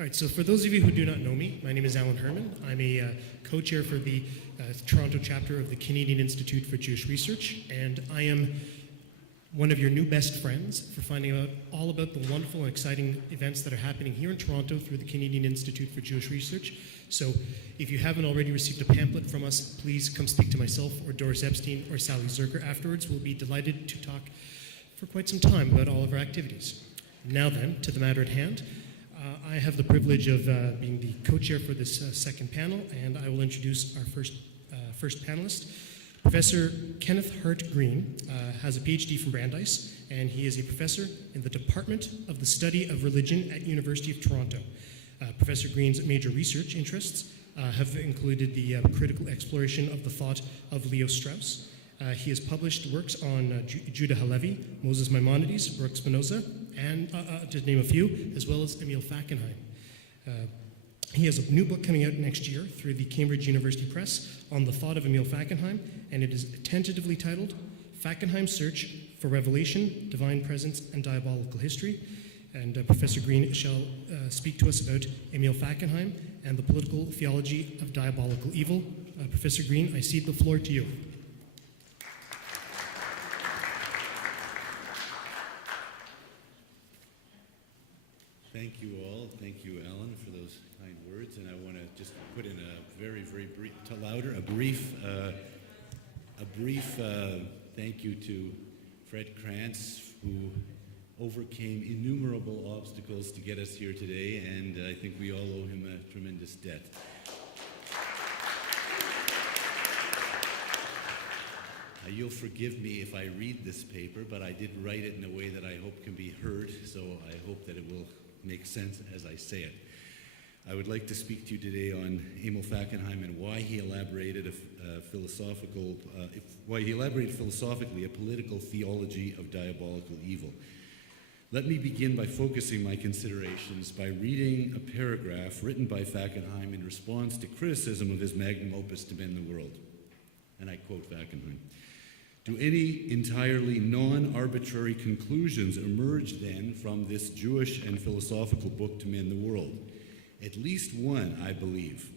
All right, so for those of you who do not know me, my name is Herman. I'm a co-chair for the Toronto chapter of the Canadian Institute for Jewish Research, and I am one of your new best friends for finding out all about the wonderful and exciting events that are happening here in Toronto through the Canadian Institute for Jewish Research. So if you haven't already received a pamphlet from us, please come speak to myself or Doris Epstein or Sally Zerker afterwards. We'll be delighted to talk for quite some time about all of our activities. Now then, to the matter at hand. I have the privilege of being the co-chair for this second panel, and I will introduce our first panelist. Professor Kenneth Hart Green has a PhD from Brandeis, and he is a professor in the Department of the Study of Religion at University of Toronto. Professor Green's major research interests have included the critical exploration of the thought of Leo Strauss. He has published works on Judah Halevi, Moses Maimonides, Baruch Spinoza, and to name a few, as well as Emil Fackenheim. He has a new book coming out next year through the Cambridge University Press on the thought of Emil Fackenheim, and it is tentatively titled Fackenheim's Search for Revelation, Divine Presence, and Diabolical History. And Professor Green shall speak to us about Emil Fackenheim and the political theology of diabolical evil. Professor Green, I cede the floor to you. Thank you all. Thank you, Alan, for those kind words. And I want to just put in a very, very brief, thank you to Fred Krantz, who overcame innumerable obstacles to get us here today, and I think we all owe him a tremendous debt. You'll forgive me if I read this paper, but I did write it in a way that I hope can be heard, so I hope that it will make sense as I say it. I would like to speak to you today on Emil Fackenheim and why he elaborated philosophically a political theology of diabolical evil. Let me begin by focusing my considerations by reading a paragraph written by Fackenheim in response to criticism of his magnum opus To Mend the World. And I quote Fackenheim. Do any entirely non-arbitrary conclusions emerge then from this Jewish and philosophical book To Mend the World? At least one, I believe.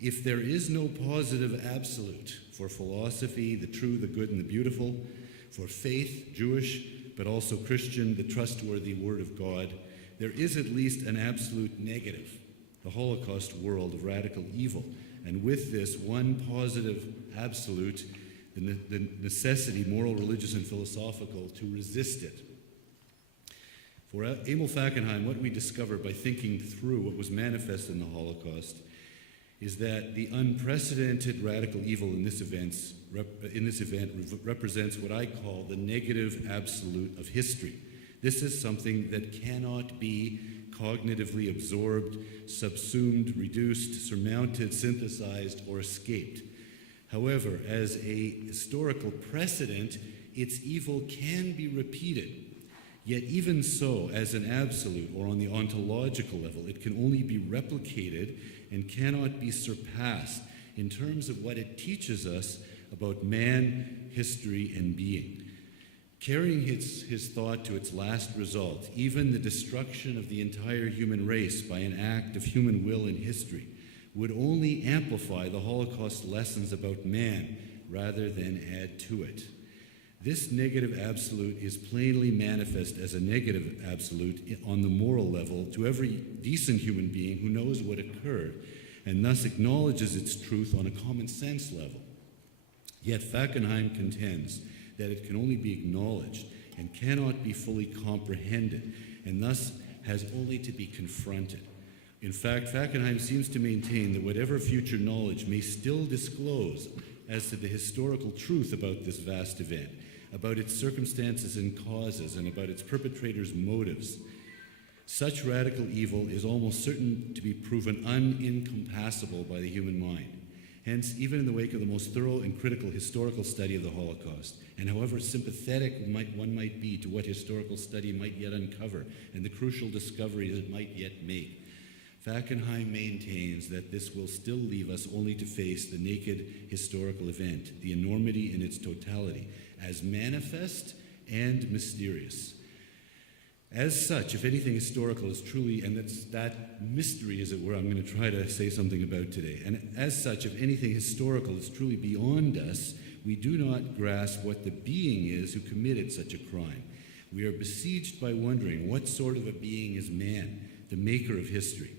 If there is no positive absolute for philosophy, the true, the good, and the beautiful, for faith, Jewish, but also Christian, the trustworthy Word of God, there is at least an absolute negative, the Holocaust world of radical evil. And with this one positive absolute, the necessity, moral, religious, and philosophical, to resist it. For Emil Fackenheim, what we discover by thinking through what was manifest in the Holocaust is that the unprecedented radical evil in this event represents what I call the negative absolute of history. This is something that cannot be cognitively absorbed, subsumed, reduced, surmounted, synthesized, or escaped. However, as a historical precedent, its evil can be repeated. Yet even so, as an absolute or on the ontological level, it can only be replicated and cannot be surpassed in terms of what it teaches us about man, history, and being. Carrying his thought to its last result, even the destruction of the entire human race by an act of human will in history, would only amplify the Holocaust lessons about man rather than add to it. This negative absolute is plainly manifest as a negative absolute on the moral level to every decent human being who knows what occurred and thus acknowledges its truth on a common sense level. Yet Fackenheim contends that it can only be acknowledged and cannot be fully comprehended and thus has only to be confronted. In fact, Fackenheim seems to maintain that whatever future knowledge may still disclose as to the historical truth about this vast event, about its circumstances and causes, and about its perpetrators' motives, such radical evil is almost certain to be proven unincompassable by the human mind. Hence, even in the wake of the most thorough and critical historical study of the Holocaust, and however sympathetic one might be to what historical study might yet uncover and the crucial discoveries it might yet make, Fackenheim maintains that this will still leave us only to face the naked historical event, the enormity in its totality, as manifest and mysterious. As such, if anything historical is truly, and that's that mystery, as it were, I'm going to try to say something about today. And as such, if anything historical is truly beyond us, we do not grasp what the being is who committed such a crime. We are besieged by wondering what sort of a being is man, the maker of history.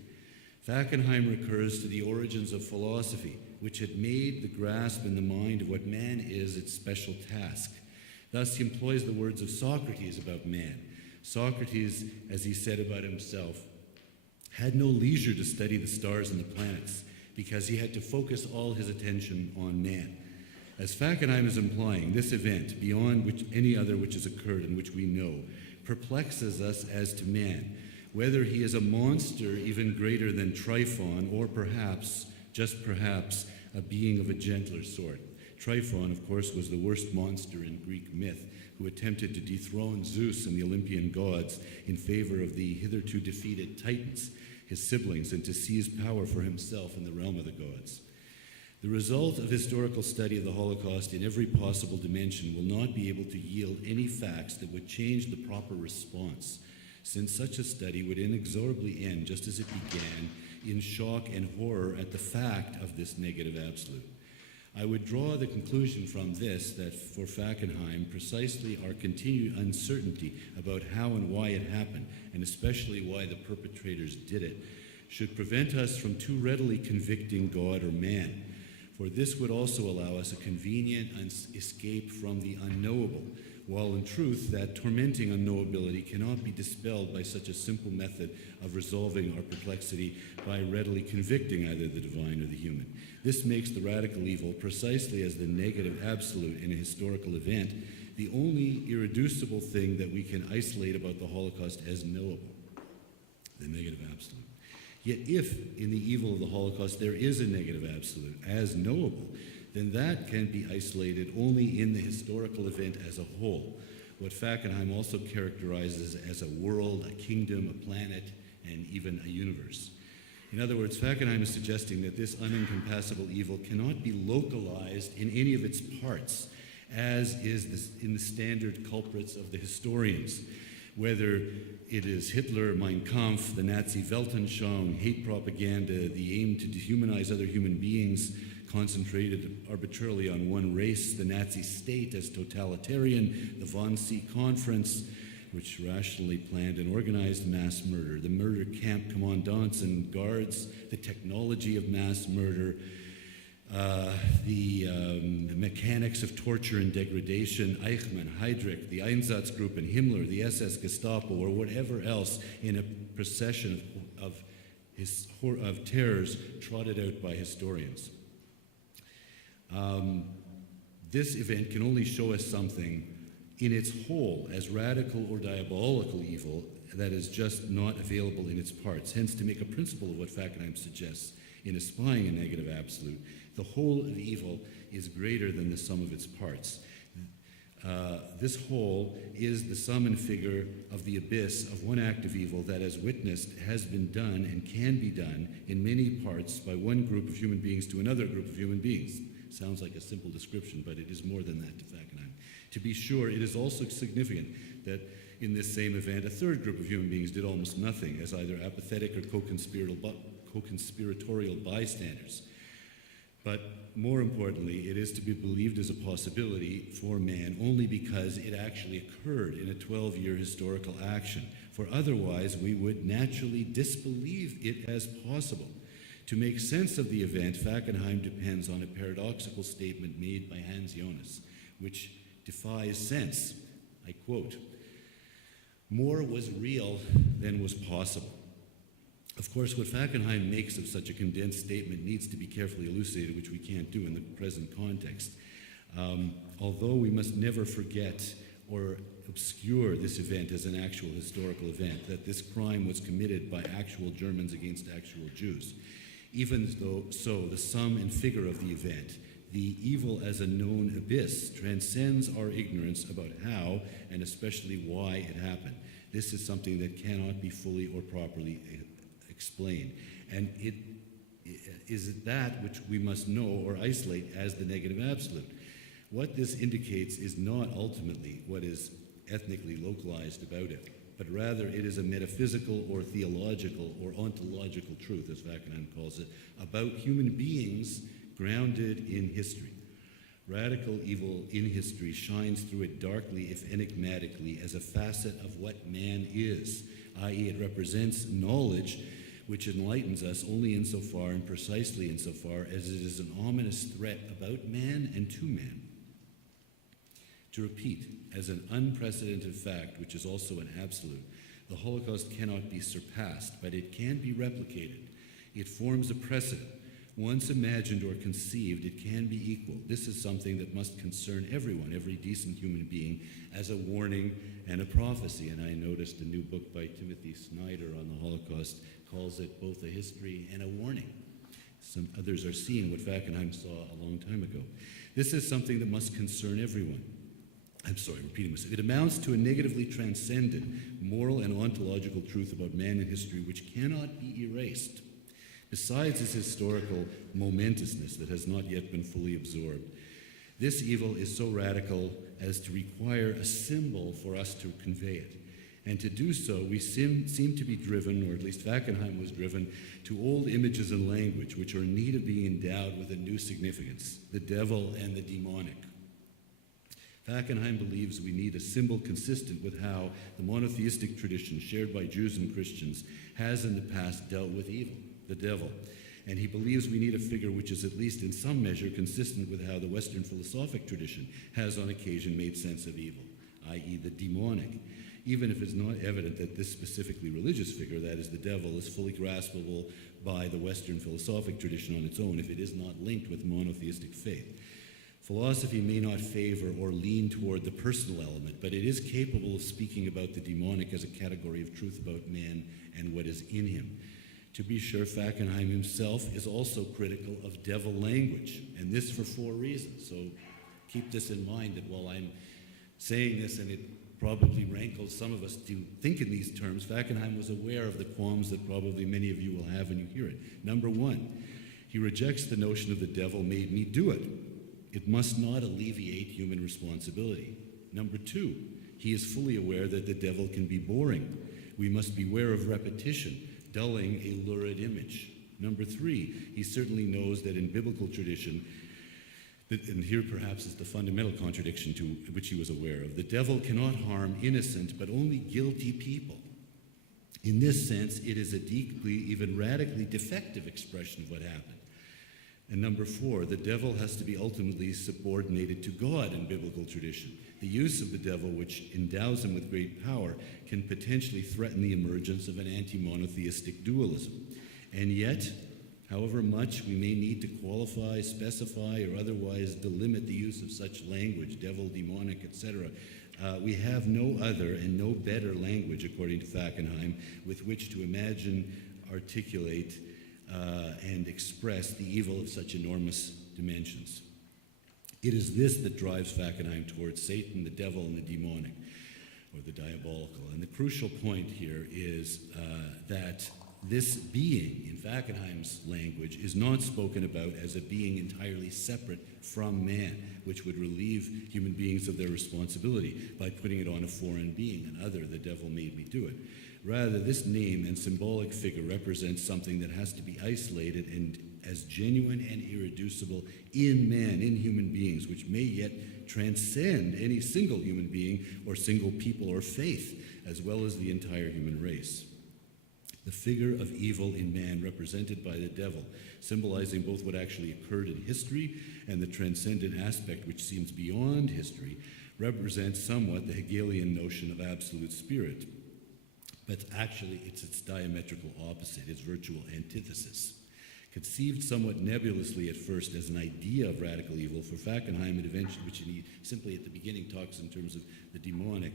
Fackenheim recurs to the origins of philosophy, which had made the grasp in the mind of what man is its special task. Thus, he employs the words of Socrates about man. Socrates, as he said about himself, had no leisure to study the stars and the planets because he had to focus all his attention on man. As Fackenheim is implying, this event, beyond which any other which has occurred and which we know, perplexes us as to man, whether he is a monster even greater than Tryphon, or perhaps, just perhaps, a being of a gentler sort. Tryphon, of course, was the worst monster in Greek myth, who attempted to dethrone Zeus and the Olympian gods in favor of the hitherto defeated Titans, his siblings, and to seize power for himself in the realm of the gods. The result of historical study of the Holocaust in every possible dimension will not be able to yield any facts that would change the proper response, since such a study would inexorably end, just as it began, in shock and horror at the fact of this negative absolute. I would draw the conclusion from this that for Fackenheim, precisely our continued uncertainty about how and why it happened, and especially why the perpetrators did it, should prevent us from too readily convicting God or man, for this would also allow us a convenient escape from the unknowable, while in truth that tormenting unknowability cannot be dispelled by such a simple method of resolving our perplexity by readily convicting either the divine or the human. This makes the radical evil, precisely as the negative absolute in a historical event, the only irreducible thing that we can isolate about the Holocaust as knowable, the negative absolute. Yet if, in the evil of the Holocaust, there is a negative absolute as knowable, then that can be isolated only in the historical event as a whole, what Fackenheim also characterizes as a world, a kingdom, a planet, and even a universe. In other words, Fackenheim is suggesting that this unencompassable evil cannot be localized in any of its parts, as is in the standard culprits of the historians, whether it is Hitler, Mein Kampf, the Nazi Weltanschauung, hate propaganda, the aim to dehumanize other human beings, concentrated arbitrarily on one race, the Nazi state as totalitarian, the Wannsee Conference, which rationally planned and organized mass murder, the murder camp commandants and guards, the technology of mass murder, the mechanics of torture and degradation, Eichmann, Heydrich, the Einsatzgruppe, and Himmler, the SS Gestapo, or whatever else in a procession of terrors trotted out by historians. This event can only show us something in its whole as radical or diabolical evil that is just not available in its parts. Hence, to make a principle of what Fackenheim suggests in espying a negative absolute, the whole of evil is greater than the sum of its parts. This whole is the sum and figure of the abyss of one act of evil that, as witnessed, has been done and can be done in many parts by one group of human beings to another group of human beings. Sounds like a simple description, but it is more than that to Fackenheim. To be sure, it is also significant that in this same event, a third group of human beings did almost nothing as either apathetic or co-conspiratorial bystanders. But more importantly, it is to be believed as a possibility for man only because it actually occurred in a 12-year historical action. For otherwise, we would naturally disbelieve it as possible. To make sense of the event, Fackenheim depends on a paradoxical statement made by Hans Jonas, which defies sense. I quote, "More was real than was possible." Of course, what Fackenheim makes of such a condensed statement needs to be carefully elucidated, which we can't do in the present context. Although we must never forget or obscure this event as an actual historical event, that this crime was committed by actual Germans against actual Jews. Even though so, the sum and figure of the event, the evil as a known abyss, transcends our ignorance about how and especially why it happened. This is something that cannot be fully or properly explained. And it is that which we must know or isolate as the negative absolute. What this indicates is not ultimately what is ethnically localized about it. but rather it is a metaphysical or theological or ontological truth, as Fackenheim calls it, about human beings grounded in history. Radical evil in history shines through it darkly, if enigmatically, as a facet of what man is, i.e. it represents knowledge which enlightens us only insofar and precisely insofar as it is an ominous threat about man and to man. To repeat, as an unprecedented fact, which is also an absolute, the Holocaust cannot be surpassed, but it can be replicated. It forms a precedent. Once imagined or conceived, it can be equal. This is something that must concern everyone, every decent human being, as a warning and a prophecy. And I noticed a new book by Timothy Snyder on the Holocaust calls it both a history and a warning. Some others are seeing what Fackenheim saw a long time ago. This is something that must concern everyone. I'm sorry, repeating myself. It amounts to a negatively transcendent moral and ontological truth about man and history which cannot be erased. Besides its historical momentousness that has not yet been fully absorbed, this evil is so radical as to require a symbol for us to convey it. And to do so, we seem to be driven, or at least Fackenheim was driven, to old images and language which are in need of being endowed with a new significance, the devil and the demonic. Fackenheim believes we need a symbol consistent with how the monotheistic tradition shared by Jews and Christians has in the past dealt with evil, the devil. And he believes we need a figure which is at least in some measure consistent with how the Western philosophic tradition has on occasion made sense of evil, i.e. the demonic, even if it's not evident that this specifically religious figure, that is the devil, is fully graspable by the Western philosophic tradition on its own if it is not linked with monotheistic faith. Philosophy may not favor or lean toward the personal element, but it is capable of speaking about the demonic as a category of truth about man and what is in him. To be sure, Fackenheim himself is also critical of devil language, and this for 4 reasons. So keep this in mind, that while I'm saying this and it probably rankles some of us to think in these terms, Fackenheim was aware of the qualms that probably many of you will have when you hear it. Number 1, he rejects the notion of the devil made me do it. It must not alleviate human responsibility. Number 2, he is fully aware that the devil can be boring. We must beware of repetition, dulling a lurid image. Number 3, he certainly knows that in biblical tradition, and here perhaps is the fundamental contradiction to which he was aware of, the devil cannot harm innocent but only guilty people. In this sense, it is a deeply, even radically defective expression of what happened. And number 4, the devil has to be ultimately subordinated to God in biblical tradition. The use of the devil, which endows him with great power, can potentially threaten the emergence of an anti-monotheistic dualism. And yet, however much we may need to qualify, specify, or otherwise delimit the use of such language, devil, demonic, etc., we have no other and no better language, according to Fackenheim, with which to imagine, articulate, and express the evil of such enormous dimensions. It is this that drives Fackenheim towards Satan, the devil, and the demonic, or the diabolical. And the crucial point here is that this being, in Fackenheim's language, is not spoken about as a being entirely separate from man, which would relieve human beings of their responsibility by putting it on a foreign being, an other, the devil made me do it. Rather, this name and symbolic figure represents something that has to be isolated and as genuine and irreducible in man, in human beings, which may yet transcend any single human being or single people or faith, as well as the entire human race. The figure of evil in man represented by the devil, symbolizing both what actually occurred in history and the transcendent aspect which seems beyond history, represents somewhat the Hegelian notion of absolute spirit. But actually, it's its diametrical opposite, its virtual antithesis. Conceived somewhat nebulously at first as an idea of radical evil, for Fackenheim it eventually, which he simply at the beginning talks in terms of the demonic,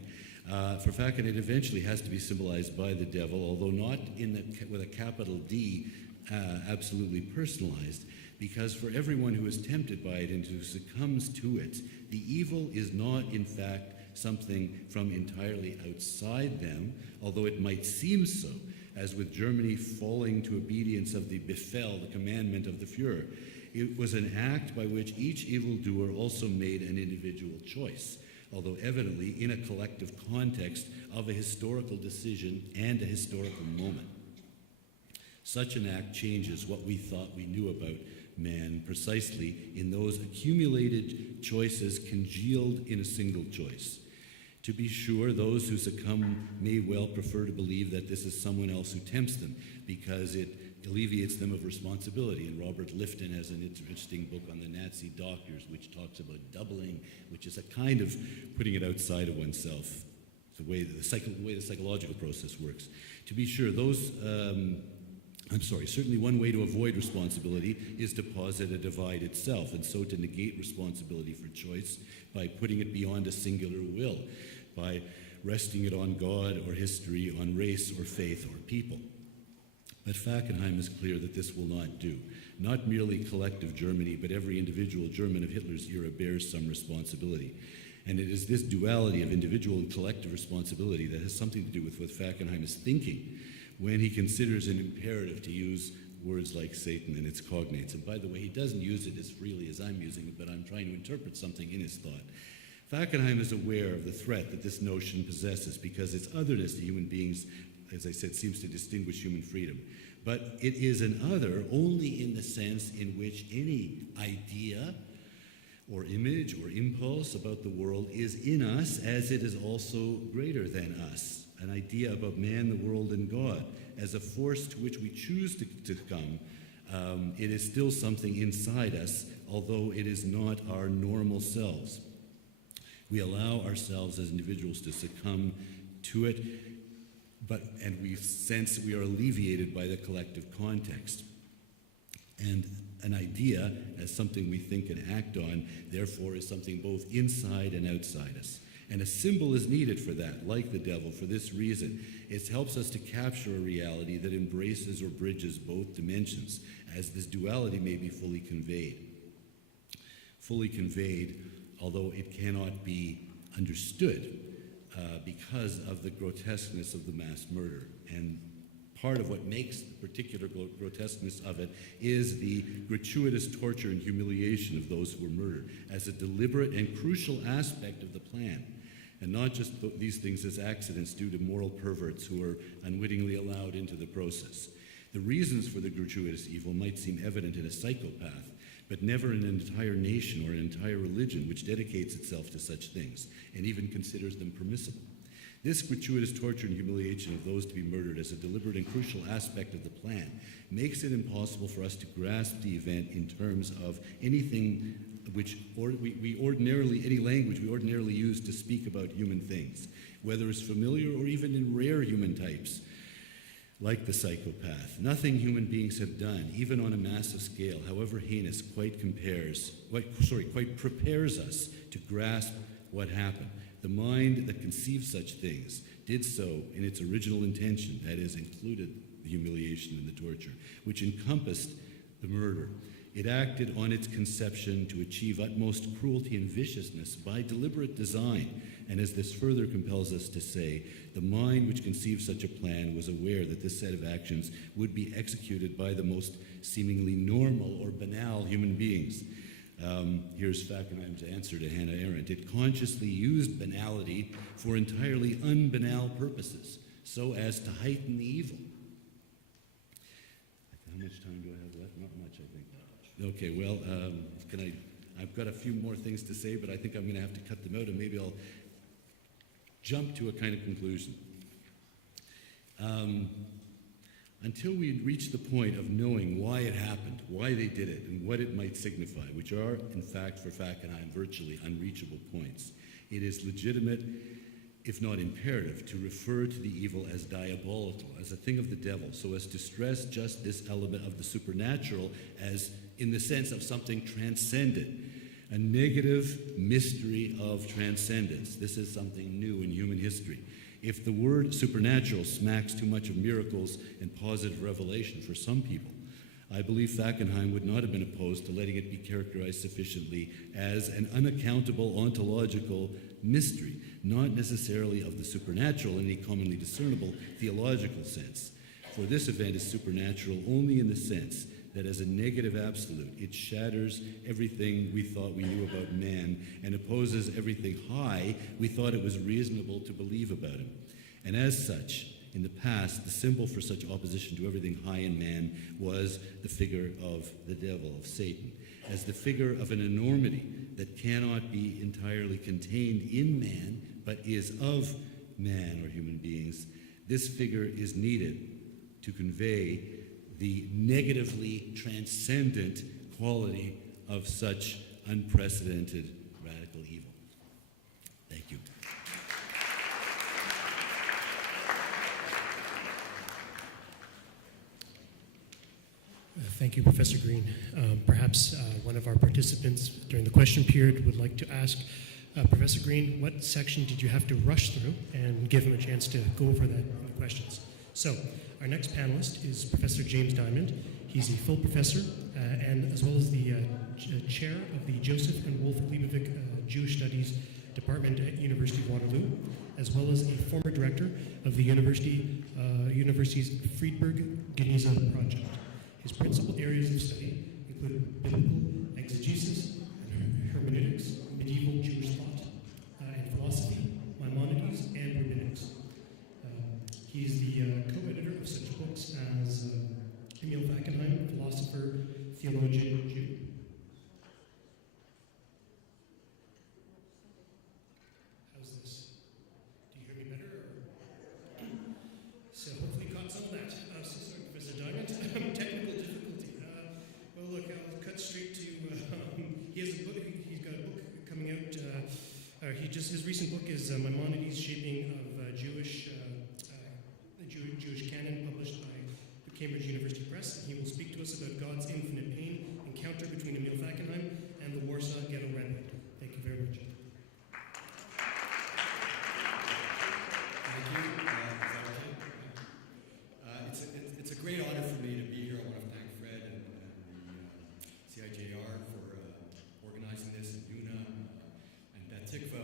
for Fackenheim it eventually has to be symbolized by the devil, although not with a capital D, absolutely personalized, because for everyone who is tempted by it and who succumbs to it, the evil is not in fact something from entirely outside them, although it might seem so, as with Germany falling to obedience of the Befehl, the commandment of the Führer. It was an act by which each evildoer also made an individual choice, although evidently in a collective context of a historical decision and a historical moment. Such an act changes what we thought we knew about man precisely in those accumulated choices congealed in a single choice. To be sure, those who succumb may well prefer to believe that this is someone else who tempts them because it alleviates them of responsibility. And Robert Lifton has an interesting book on the Nazi doctors which talks about doubling, which is a kind of putting it outside of oneself, the way the psychological process works. To be sure, certainly one way to avoid responsibility is to posit a divide itself, and so to negate responsibility for choice by putting it beyond a singular will, by resting it on God or history, on race or faith or people. But Fackenheim is clear that this will not do. Not merely collective Germany, but every individual German of Hitler's era bears some responsibility. And it is this duality of individual and collective responsibility that has something to do with what Fackenheim is thinking when he considers an imperative to use words like Satan and its cognates. And by the way, he doesn't use it as freely as I'm using it, but I'm trying to interpret something in his thought. Fackenheim is aware of the threat that this notion possesses because its otherness to human beings, as I said, seems to distinguish human freedom. But it is an other only in the sense in which any idea or image or impulse about the world is in us as it is also greater than us. An idea about man, the world, and God as a force to which we choose to come. It is still something inside us, although it is not our normal selves. We allow ourselves as individuals to succumb to it, and we sense we are alleviated by the collective context. And an idea, as something we think and act on, therefore is something both inside and outside us. And a symbol is needed for that, like the devil, for this reason. It helps us to capture a reality that embraces or bridges both dimensions, as this duality may be fully conveyed. Fully conveyed, although it cannot be understood because of the grotesqueness of the mass murder. And part of what makes the particular grotesqueness of it is the gratuitous torture and humiliation of those who were murdered as a deliberate and crucial aspect of the plan, and not just these things as accidents due to moral perverts who are unwittingly allowed into the process. The reasons for the gratuitous evil might seem evident in a psychopath, but never in an entire nation or an entire religion which dedicates itself to such things and even considers them permissible. This gratuitous torture and humiliation of those to be murdered as a deliberate and crucial aspect of the plan makes it impossible for us to grasp the event in terms of anything which any language we ordinarily use to speak about human things, whether it's familiar or even in rare human types, like the psychopath. Nothing human beings have done, even on a massive scale, however heinous, quite prepares us to grasp what happened. The mind that conceived such things did so in its original intention, that is, included the humiliation and the torture, which encompassed the murder. It acted on its conception to achieve utmost cruelty and viciousness by deliberate design. And as this further compels us to say, the mind which conceived such a plan was aware that this set of actions would be executed by the most seemingly normal or banal human beings. Here's Fackenheim's answer to Hannah Arendt. It consciously used banality for entirely unbanal purposes, so as to heighten the evil. How much time do I have left? Not much, I think. Okay, well, I've got a few more things to say, but I think I'm going to have to cut them out, and maybe I'll jump to a kind of conclusion. Until we reach the point of knowing why it happened, why they did it, and what it might signify, which are, in fact, for Fackenheim, virtually unreachable points, it is legitimate, if not imperative, to refer to the evil as diabolical, as a thing of the devil, so as to stress just this element of the supernatural as in the sense of something transcendent, a negative mystery of transcendence. This is something new in human history. If the word supernatural smacks too much of miracles and positive revelation for some people, I believe Fackenheim would not have been opposed to letting it be characterized sufficiently as an unaccountable ontological mystery, not necessarily of the supernatural in any commonly discernible theological sense. For this event is supernatural only in the sense that as a negative absolute, it shatters everything we thought we knew about man and opposes everything high we thought it was reasonable to believe about him. And as such, in the past, the symbol for such opposition to everything high in man was the figure of the devil, of Satan, as the figure of an enormity that cannot be entirely contained in man, but is of man or human beings. This figure is needed to convey the negatively transcendent quality of such unprecedented radical evil. Thank you. Thank you, Professor Green. Perhaps one of our participants during the question period would like to ask Professor Green, what section did you have to rush through, and give him a chance to go over that in the questions. So, our next panelist is Professor James Diamond. He's a full professor and as well as the chair of the Joseph and Wolf Lebovic Jewish Studies Department at University of Waterloo, as well as a former director of the university's Friedberg Geniza project. His principal areas of study include biblical exegesis, hermeneutics, medieval Jewish thought, and philosophy, Maimonides, and rabbinics. He is the co-editor of such books as Emil Fackenheim, philosopher, theologian, Jew. How's this? Do you hear me better? So hopefully you caught some of that. So sorry, Professor Diamond. Technical difficulty. Well, look, I'll cut straight to. He has a book. He's got a book coming out. His recent book is Maimonides: Shaping of Jewish Canon, published by the Cambridge University Press. He will speak to us about God's infinite pain, encounter between Emil Fackenheim and the Warsaw Ghetto Rebbe. Thank you very much. Thank you. It's a great honor for me to be here. I want to thank Fred and the CIJR for organizing this, and Yuna and Bet Tikva.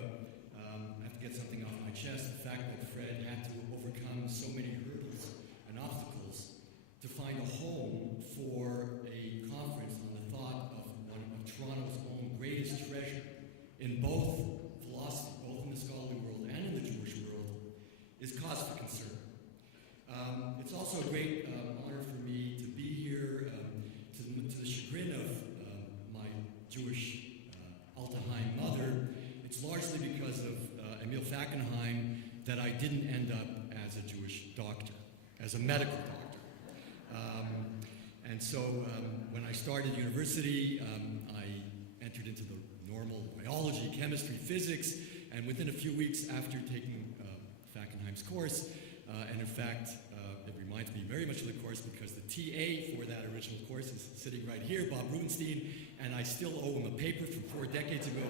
I have to get something off my chest. The fact that Fred had to overcome so many hurdles and obstacles to find a home for a conference on the thought of one of Toronto's own greatest treasure in both philosophy, both in the scholarly world and in the Jewish world, is cause for concern. It's also a great honor for me to be here to the chagrin of my Jewish Altaheim mother. It's largely because of Emil Fackenheim that I didn't end up as a Jewish doctor, as a medical doctor. And so when I started university, I entered into the normal biology, chemistry, physics, and within a few weeks after taking Fackenheim's course, and in fact, it reminds me very much of the course because the TA for that original course is sitting right here, Bob Rubenstein, and I still owe him a paper from 4 decades ago.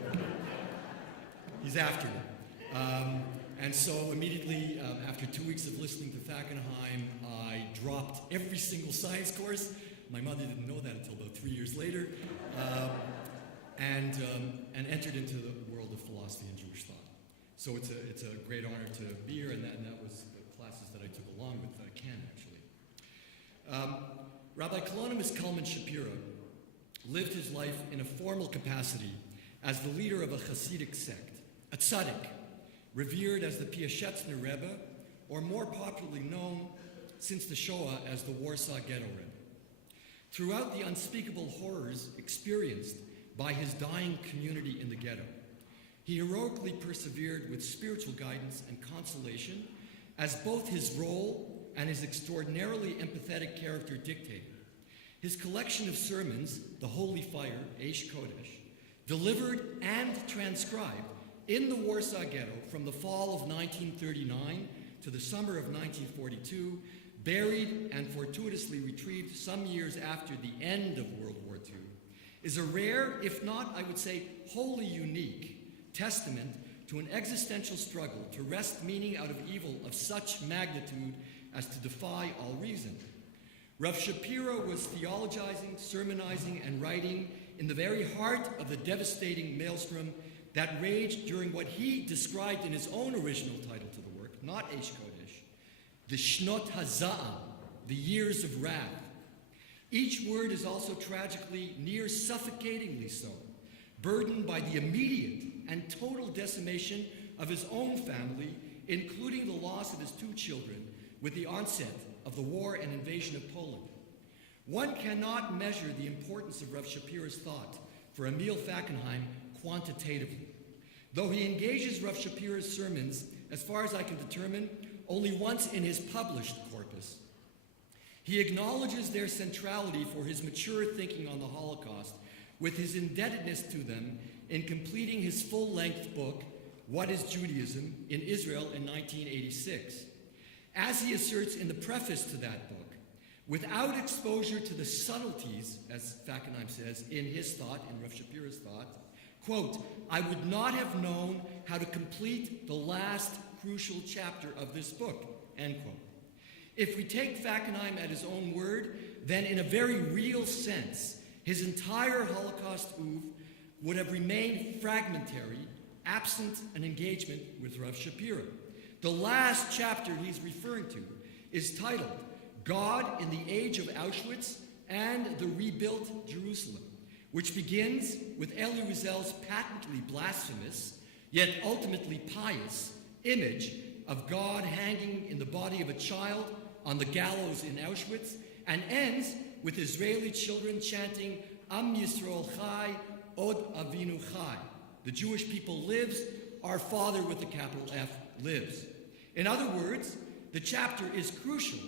He's after me. And so immediately after 2 weeks of listening to Fackenheim, I dropped every single science course. My mother didn't know that until about 3 years later, and entered into the world of philosophy and Jewish thought. So it's a great honor to be here, and that was the classes that I took along with Ken, actually. Rabbi Kalonymus Kalman Shapiro lived his life in a formal capacity as the leader of a Hasidic sect, a tzaddik, revered as the Piaseczner Rebbe, or more popularly known since the Shoah as the Warsaw Ghetto Rebbe. Throughout the unspeakable horrors experienced by his dying community in the ghetto, he heroically persevered with spiritual guidance and consolation, as both his role and his extraordinarily empathetic character dictated. His collection of sermons, The Holy Fire, Eish Kodesh, delivered and transcribed in the Warsaw Ghetto from the fall of 1939 to the summer of 1942, buried and fortuitously retrieved some years after the end of World War II, is a rare, if not, I would say, wholly unique testament to an existential struggle to wrest meaning out of evil of such magnitude as to defy all reason. Rav Shapiro was theologizing, sermonizing, and writing in the very heart of the devastating maelstrom that raged during what he described in his own original title to the work, not Eish Kodesh, the Shnot HaZa'am, the years of wrath. Each word is also tragically, near suffocatingly so, burdened by the immediate and total decimation of his own family, including the loss of his 2 children with the onset of the war and invasion of Poland. One cannot measure the importance of Rav Shapira's thought for Emil Fackenheim quantitatively. Though he engages Rav Shapira's sermons, as far as I can determine, only once in his published corpus, he acknowledges their centrality for his mature thinking on the Holocaust with his indebtedness to them in completing his full-length book, What is Judaism, in Israel in 1986. As he asserts in the preface to that book, without exposure to the subtleties, as Fackenheim says, in his thought, in Rav Shapira's thought, quote, I would not have known how to complete the last crucial chapter of this book, end quote. If we take Fackenheim at his own word, then in a very real sense, his entire Holocaust oeuvre would have remained fragmentary, absent an engagement with Rav Shapira. The last chapter he's referring to is titled God in the Age of Auschwitz and the Rebuilt Jerusalem, which begins with Elie Wiesel's patently blasphemous, yet ultimately pious, image of God hanging in the body of a child on the gallows in Auschwitz, and ends with Israeli children chanting Am Yisrael Chai, Od Avinu Chai. The Jewish people lives, our Father with a capital F lives. In other words, the chapter is crucial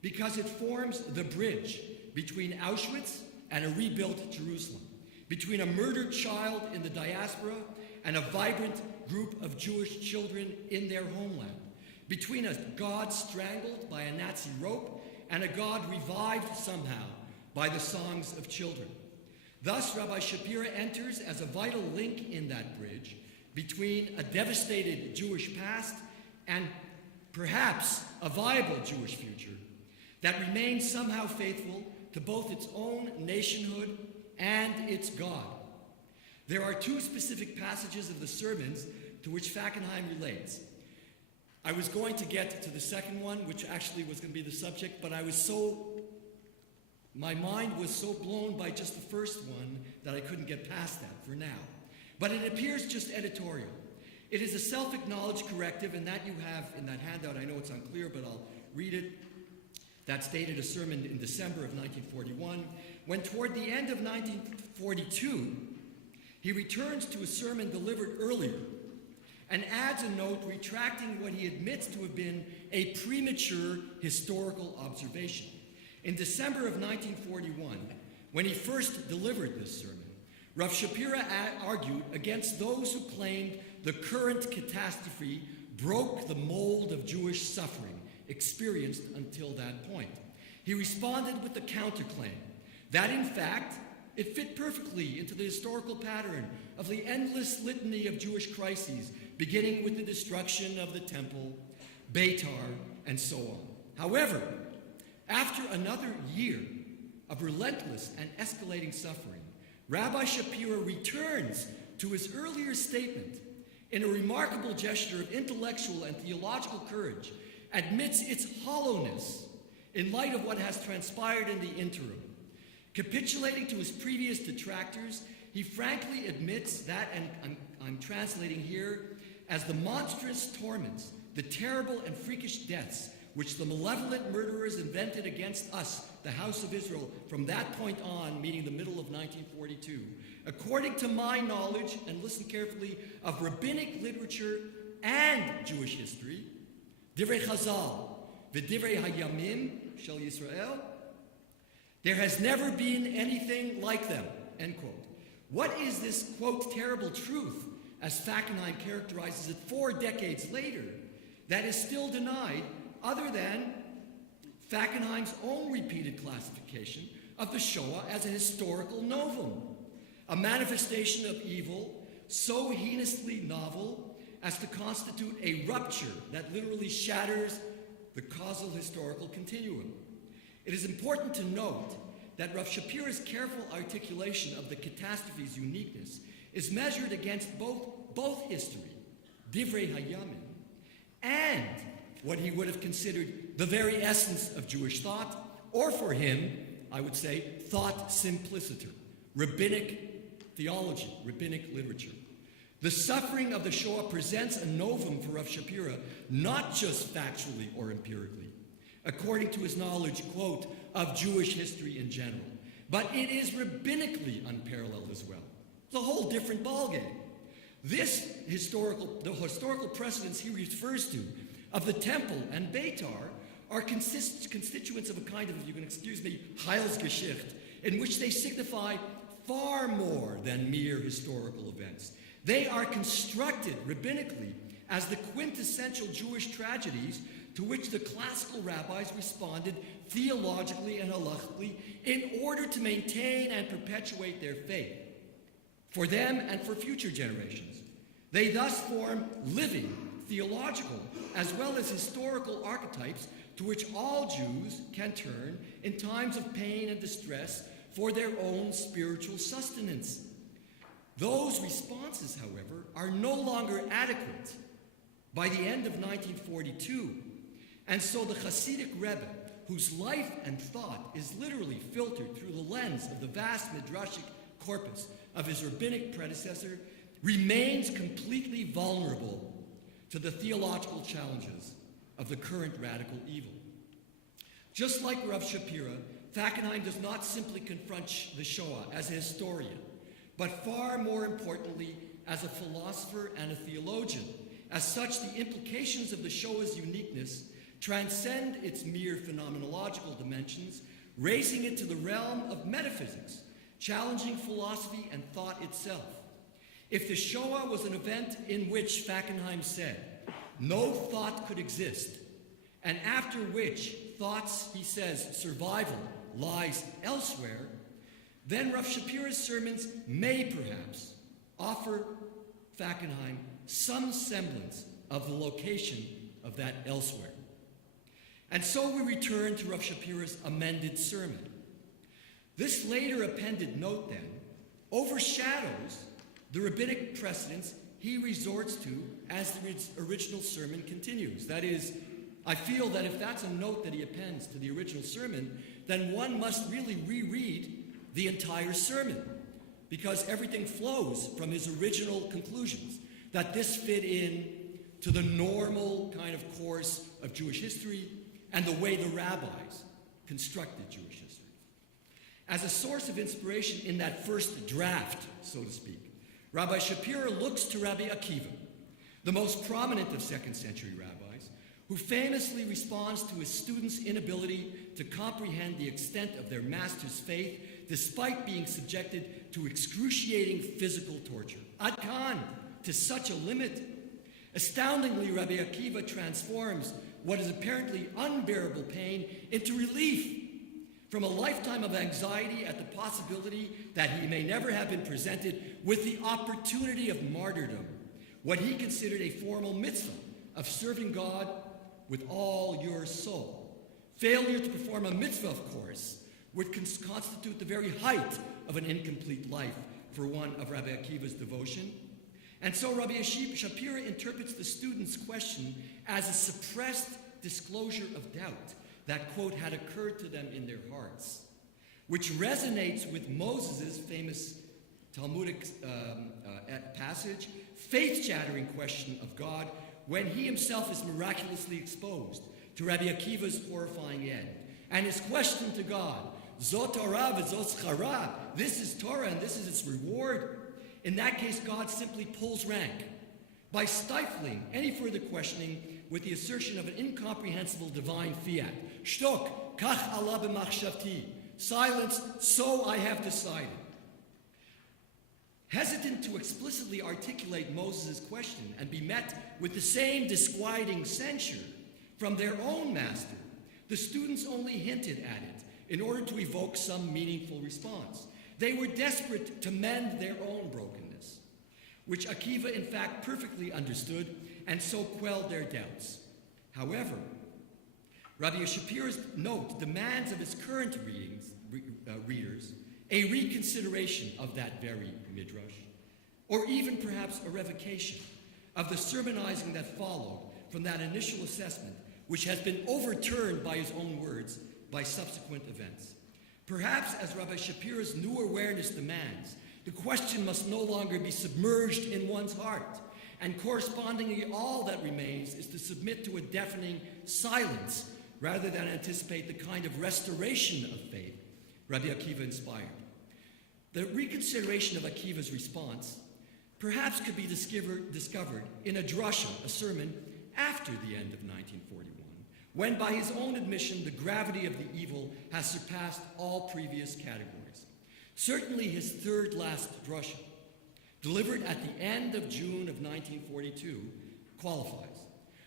because it forms the bridge between Auschwitz and a rebuilt Jerusalem, between a murdered child in the diaspora and a vibrant group of Jewish children in their homeland, between a God strangled by a Nazi rope and a God revived somehow by the songs of children. Thus, Rabbi Shapira enters as a vital link in that bridge between a devastated Jewish past and perhaps a viable Jewish future that remains somehow faithful to both its own nationhood and its God. There are 2 specific passages of the sermons to which Fackenheim relates. I was going to get to the second one, which actually was going to be the subject, but my mind was so blown by just the first one that I couldn't get past that for now. But it appears just editorial. It is a self-acknowledged corrective, and that you have in that handout. I know it's unclear, but I'll read it. That stated a sermon in December of 1941, when toward the end of 1942, he returns to a sermon delivered earlier and adds a note retracting what he admits to have been a premature historical observation. In December of 1941, when he first delivered this sermon, Rav Shapira argued against those who claimed the current catastrophe broke the mold of Jewish suffering experienced until that point. He responded with the counterclaim that, in fact, it fit perfectly into the historical pattern of the endless litany of Jewish crises, beginning with the destruction of the temple, Beitar, and so on. However, after another year of relentless and escalating suffering, Rabbi Shapira returns to his earlier statement in a remarkable gesture of intellectual and theological courage, admits its hollowness in light of what has transpired in the interim. Capitulating to his previous detractors, he frankly admits that, and I'm translating here, as the monstrous torments, the terrible and freakish deaths which the malevolent murderers invented against us, the house of Israel, from that point on, meaning the middle of 1942, according to my knowledge, and listen carefully, of rabbinic literature and Jewish history, Divrei Chazal, v'Divrei Hayamim shel Yisrael, there has never been anything like them, end quote. What is this, quote, terrible truth, as Fackenheim characterizes it 4 decades later, that is still denied, other than Fackenheim's own repeated classification of the Shoah as a historical novum, a manifestation of evil so heinously novel as to constitute a rupture that literally shatters the causal historical continuum. It is important to note that Rav Shapira's careful articulation of the catastrophe's uniqueness is measured against both history, Divrei Hayamim, and what he would have considered the very essence of Jewish thought, or for him, I would say, thought simpliciter, rabbinic theology, rabbinic literature. The suffering of the Shoah presents a novum for Rav Shapira, not just factually or empirically, according to his knowledge, quote, of Jewish history in general, but it is rabbinically unparalleled as well. It's a whole different ballgame. The historical precedents he refers to of the temple and Beitar are constituents of a kind of, if you can excuse me, Heilsgeschichte, in which they signify far more than mere historical events. They are constructed rabbinically as the quintessential Jewish tragedies to which the classical rabbis responded theologically and halachically in order to maintain and perpetuate their faith for them and for future generations. They thus form living, theological, as well as historical archetypes to which all Jews can turn in times of pain and distress for their own spiritual sustenance. Those responses, however, are no longer adequate by the end of 1942, and so the Hasidic Rebbe, whose life and thought is literally filtered through the lens of the vast midrashic corpus of his rabbinic predecessor, remains completely vulnerable to the theological challenges of the current radical evil. Just like Rav Shapira, Fackenheim does not simply confront the Shoah as a historian, but far more importantly, as a philosopher and a theologian. As such, the implications of the Shoah's uniqueness transcend its mere phenomenological dimensions, raising it to the realm of metaphysics, challenging philosophy and thought itself. If the Shoah was an event in which, Fackenheim said, no thought could exist, and after which thought's, he says, survival lies elsewhere, then Rav Shapira's sermons may perhaps offer Fackenheim some semblance of the location of that elsewhere. And so we return to Rav Shapira's amended sermon. This later appended note, then, overshadows the rabbinic precedents he resorts to as the original sermon continues. That is, I feel that if that's a note that he appends to the original sermon, then one must really reread the entire sermon, because everything flows from his original conclusions, that this fit in to the normal kind of course of Jewish history and the way the rabbis constructed Jewish history. As a source of inspiration in that first draft, so to speak, Rabbi Shapira looks to Rabbi Akiva, the most prominent of second century rabbis, who famously responds to his students' inability to comprehend the extent of their master's faith despite being subjected to excruciating physical torture. Ad kan, to such a limit. Astoundingly, Rabbi Akiva transforms what is apparently unbearable pain into relief from a lifetime of anxiety at the possibility that he may never have been presented with the opportunity of martyrdom, what he considered a formal mitzvah of serving God with all your soul. Failure to perform a mitzvah, of course, would constitute the very height of an incomplete life for one of Rabbi Akiva's devotion. And so Rabbi Shapira interprets the student's question as a suppressed disclosure of doubt that, quote, had occurred to them in their hearts, which resonates with Moses' famous Talmudic passage, faith-shattering question of God, when he himself is miraculously exposed to Rabbi Akiva's horrifying end. And his question to God, Zot Torah v'zot schara, this is Torah and this is its reward. In that case, God simply pulls rank by stifling any further questioning with the assertion of an incomprehensible divine fiat. Shtok, kach Allah b'machshavti. Silence, so I have decided. Hesitant to explicitly articulate Moses' question and be met with the same disquieting censure from their own master, the students only hinted at it in order to evoke some meaningful response. They were desperate to mend their own brokenness, which Akiva in fact perfectly understood, and so quelled their doubts. However, Rabbi Shapira's note demands of his current readers a reconsideration of that very midrash, or even perhaps a revocation of the sermonizing that followed from that initial assessment, which has been overturned by his own words by subsequent events. Perhaps, as Rabbi Shapiro's new awareness demands, the question must no longer be submerged in one's heart, and correspondingly all that remains is to submit to a deafening silence rather than anticipate the kind of restoration of faith Rabbi Akiva inspired. The reconsideration of Akiva's response perhaps could be discovered in a drasha, a sermon, after the end of 1941, when by his own admission the gravity of the evil has surpassed all previous categories. Certainly his third last drasha, delivered at the end of June of 1942, qualifies.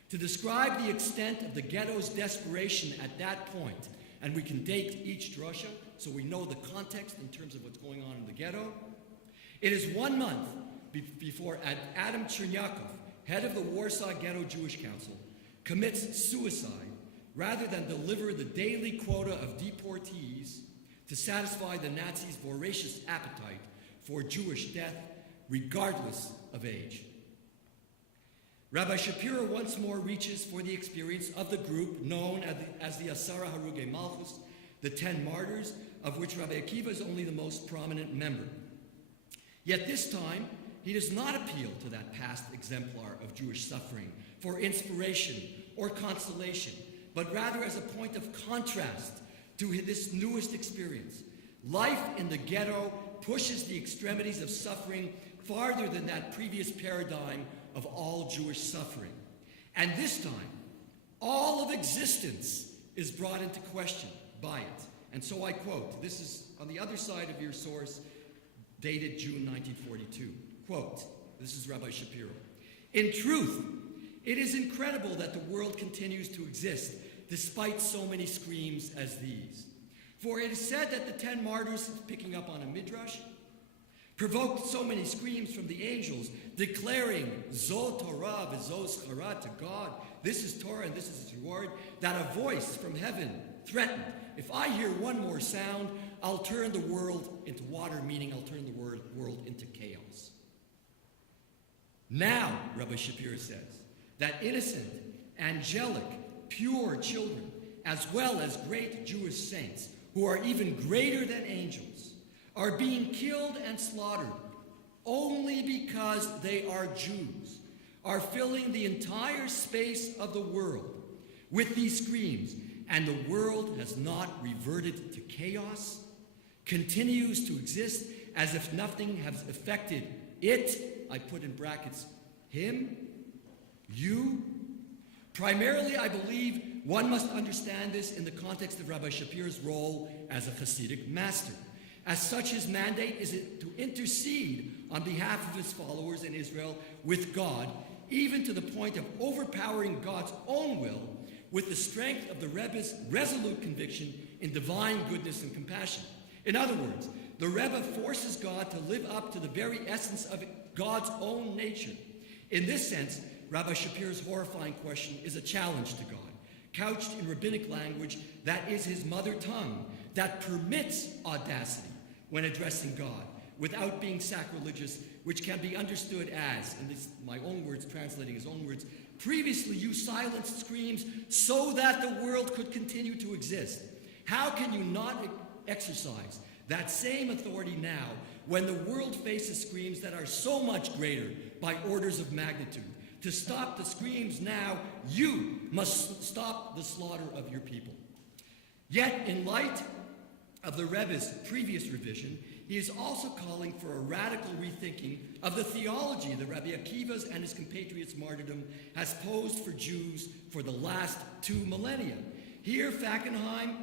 To describe the extent of the ghetto's desperation at that point, and we can date each drasha so we know the context in terms of what's going on in the ghetto. It is 1 month before Adam Chernyakov, head of the Warsaw Ghetto Jewish Council, commits suicide rather than deliver the daily quota of deportees to satisfy the Nazis' voracious appetite for Jewish death, regardless of age. Rabbi Shapiro once more reaches for the experience of the group known as the Asara Haruge Malchus, the 10 martyrs, of which Rabbi Akiva is only the most prominent member. Yet this time, he does not appeal to that past exemplar of Jewish suffering for inspiration or consolation, but rather as a point of contrast to this newest experience. Life in the ghetto pushes the extremities of suffering farther than that previous paradigm of all Jewish suffering. And this time, all of existence is brought into question by it. And so I quote, this is on the other side of your source, dated June 1942. Quote, this is Rabbi Shapiro. In truth, it is incredible that the world continues to exist despite so many screams as these. For it is said that the 10 martyrs, picking up on a midrash, provoked so many screams from the angels, declaring, Zo Torah v'zo schara, to God, this is Torah and this is its reward, that a voice from heaven threatened, if I hear one more sound, I'll turn the world into water, meaning I'll turn the world into chaos. Now, Rabbi Shapiro says, that innocent, angelic, pure children, as well as great Jewish saints, who are even greater than angels, are being killed and slaughtered only because they are Jews, are filling the entire space of the world with these screams, and the world has not reverted to chaos, continues to exist as if nothing has affected it, I put in brackets, him, you. Primarily, I believe one must understand this in the context of Rabbi Shapiro's role as a Hasidic master. As such, his mandate is to intercede on behalf of his followers in Israel with God, even to the point of overpowering God's own will with the strength of the Rebbe's resolute conviction in divine goodness and compassion. In other words, the Rebbe forces God to live up to the very essence of God's own nature. In this sense, Rabbi Shapiro's horrifying question is a challenge to God, couched in rabbinic language that is his mother tongue, that permits audacity when addressing God, without being sacrilegious, which can be understood as, and this my own words, translating his own words, previously you silenced screams so that the world could continue to exist. How can you not exercise that same authority now when the world faces screams that are so much greater by orders of magnitude? To stop the screams now, you must stop the slaughter of your people. Yet, in light of the Rebbe's previous revision, he is also calling for a radical rethinking of the theology that Rabbi Akiva's and his compatriots' martyrdom has posed for Jews for the last 2 millennia. Here, Fackenheim's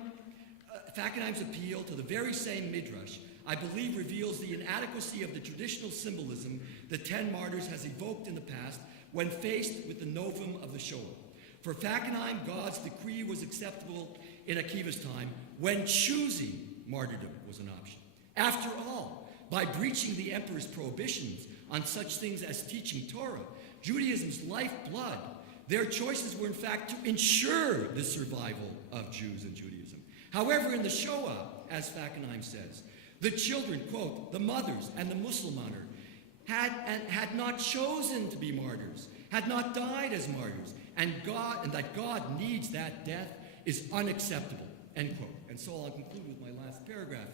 appeal to the very same midrash, I believe, reveals the inadequacy of the traditional symbolism the 10 martyrs has evoked in the past when faced with the novum of the Shoah. For Fackenheim, God's decree was acceptable in Akiva's time when choosing martyrdom was an option. After all, by breaching the emperor's prohibitions on such things as teaching Torah, Judaism's lifeblood, their choices were in fact to ensure the survival of Jews and Judaism. However, in the Shoah, as Fackenheim says, the children, quote, the mothers and the Muslimaner had not chosen to be martyrs, had not died as martyrs, and that God needs that death is unacceptable, end quote. And so I'll conclude with my last paragraph. paragraph.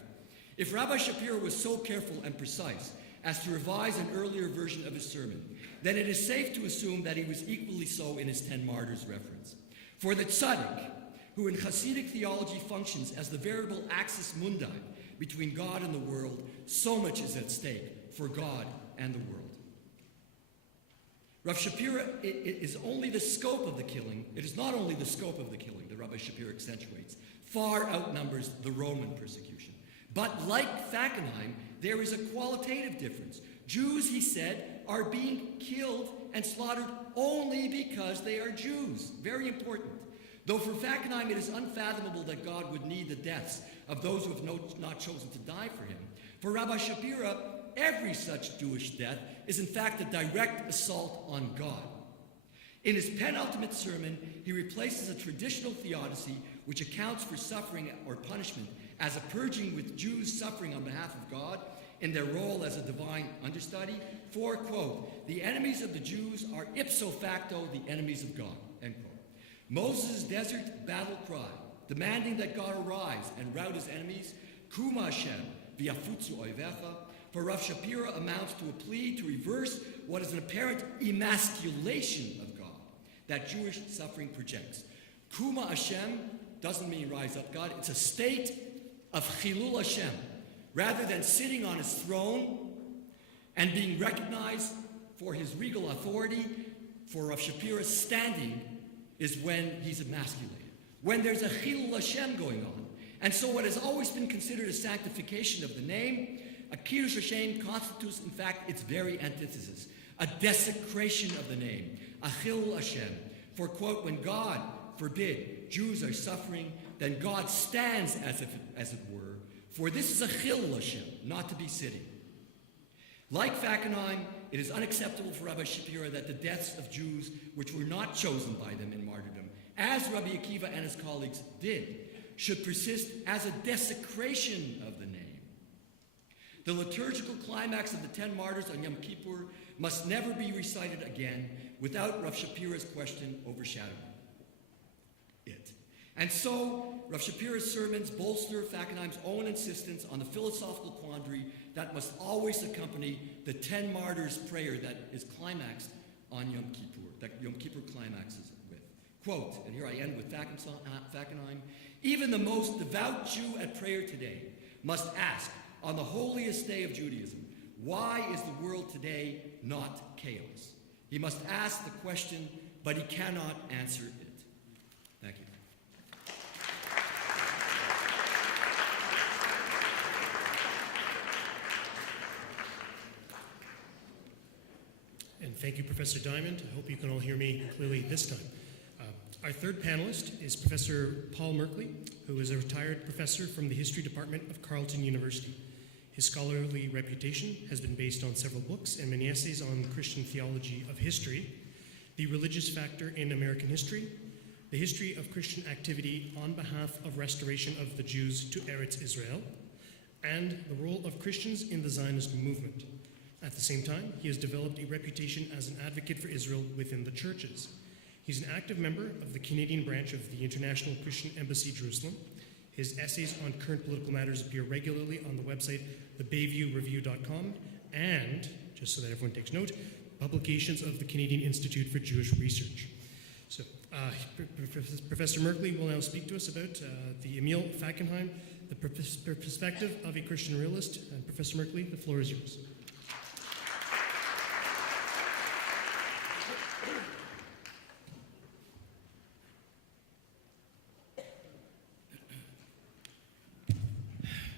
If Rabbi Shapiro was so careful and precise as to revise an earlier version of his sermon, then it is safe to assume that he was equally so in his 10 Martyrs reference. For the tzaddik, who in Hasidic theology functions as the veritable axis mundi between God and the world, so much is at stake for God and the world. Rav Shapiro, it is only the scope of the killing, it is not only the scope of the killing that Rabbi Shapiro accentuates, far outnumbers the Roman persecution. But like Fackenheim, there is a qualitative difference. Jews, he said, are being killed and slaughtered only because they are Jews. Very important. Though for Fackenheim it is unfathomable that God would need the deaths of those who have not chosen to die for him. For Rabbi Shapiro, every such Jewish death is in fact a direct assault on God. In his penultimate sermon, he replaces a traditional theodicy which accounts for suffering or punishment as a purging with Jews suffering on behalf of God in their role as a divine understudy for, quote, the enemies of the Jews are ipso facto the enemies of God, end quote. Moses' desert battle cry, demanding that God arise and rout his enemies, Kuma Hashem, v'yafutzu oivecha, for Rav Shapiro amounts to a plea to reverse what is an apparent emasculation of God that Jewish suffering projects. Kuma Hashem doesn't mean rise up God, it's a state of Chilul Hashem. Rather than sitting on his throne and being recognized for his regal authority, for Rav Shapiro, standing is when he's emasculated, when there's a Chilul Hashem going on. And so what has always been considered a sanctification of the name, a Kiddush Hashem constitutes, in fact, its very antithesis, a desecration of the name, a Chilul Hashem. For, quote, when God forbid Jews are suffering, then God stands as it were, for this is a Chilul Hashem, not to be sitting. Like Fackenheim, it is unacceptable for Rabbi Shapiro that the deaths of Jews which were not chosen by them in martyrdom, as Rabbi Akiva and his colleagues did, should persist as a desecration of the name. The liturgical climax of the 10 Martyrs on Yom Kippur must never be recited again without Rav Shapiro's question overshadowing it. And so, Rav Shapiro's sermons bolster Fackenheim's own insistence on the philosophical quandary that must always accompany the 10 Martyrs prayer that is climaxed on Yom Kippur, that Yom Kippur climaxes with. Quote, and here I end with Fackenheim, even the most devout Jew at prayer today must ask, on the holiest day of Judaism, why is the world today not chaos? He must ask the question, but he cannot answer it. Thank you. And thank you, Professor Diamond. I hope you can all hear me clearly this time. Our third panelist is Professor Paul Merkley, who is a retired professor from the History Department of Carleton University. His scholarly reputation has been based on several books and many essays on Christian theology of history, the religious factor in American history, the history of Christian activity on behalf of restoration of the Jews to Eretz Israel, and the role of Christians in the Zionist movement. At the same time, he has developed a reputation as an advocate for Israel within the churches. He's an active member of the Canadian branch of the International Christian Embassy, Jerusalem. His essays on current political matters appear regularly on the website thebayviewreview.com and, just so that everyone takes note, publications of the Canadian Institute for Jewish Research. So, Professor Merkley will now speak to us about the Emil Fackenheim, the perspective of a Christian realist. And Professor Merkley, the floor is yours.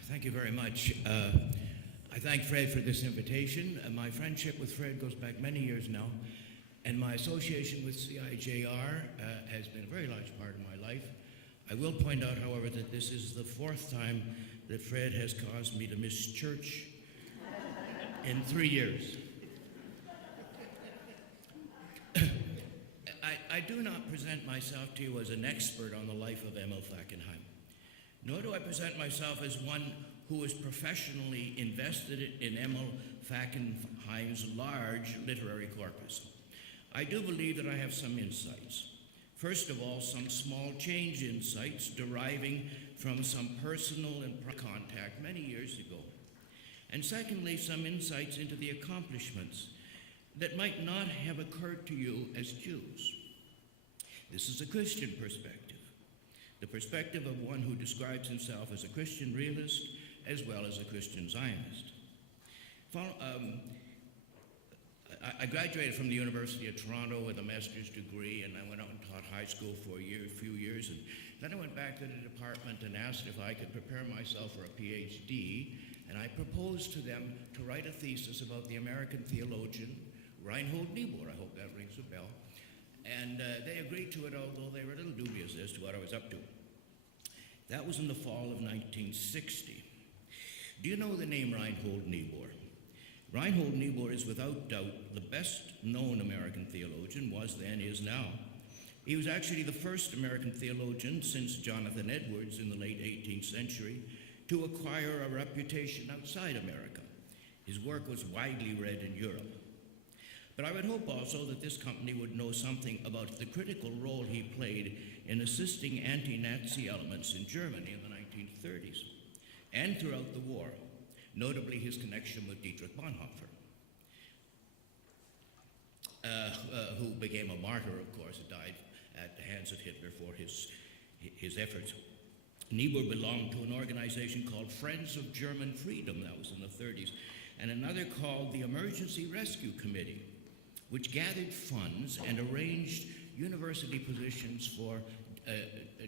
Thank you very much. I thank Fred for this invitation. My friendship with Fred goes back many years now, and my association with CIJR has been a very large part of my life. I will point out, however, that this is the fourth time that Fred has caused me to miss church in 3 years. I do not present myself to you as an expert on the life of Emil Fackenheim, nor do I present myself as one who is professionally invested in Emil Fackenheim's large literary corpus. I do believe that I have some insights. First of all, some small change insights deriving from some personal and contact many years ago. And secondly, some insights into the accomplishments that might not have occurred to you as Jews. This is a Christian perspective, the perspective of one who describes himself as a Christian realist as well as a Christian Zionist. I graduated from the University of Toronto with a master's degree, and I went out and taught high school for a few years, and then I went back to the department and asked if I could prepare myself for a PhD, and I proposed to them to write a thesis about the American theologian Reinhold Niebuhr. I hope that rings a bell. And they agreed to it, although they were a little dubious as to what I was up to. That was in the fall of 1960. Do you know the name Reinhold Niebuhr? Reinhold Niebuhr is without doubt the best known American theologian, was then, is now. He was actually the first American theologian since Jonathan Edwards in the late 18th century to acquire a reputation outside America. His work was widely read in Europe. But I would hope also that this company would know something about the critical role he played in assisting anti-Nazi elements in Germany in the 1930s and throughout the war, notably his connection with Dietrich Bonhoeffer, who became a martyr, of course, died at the hands of Hitler for his efforts. Niebuhr belonged to an organization called Friends of German Freedom, that was in the 30s, and another called the Emergency Rescue Committee, which gathered funds and arranged university positions for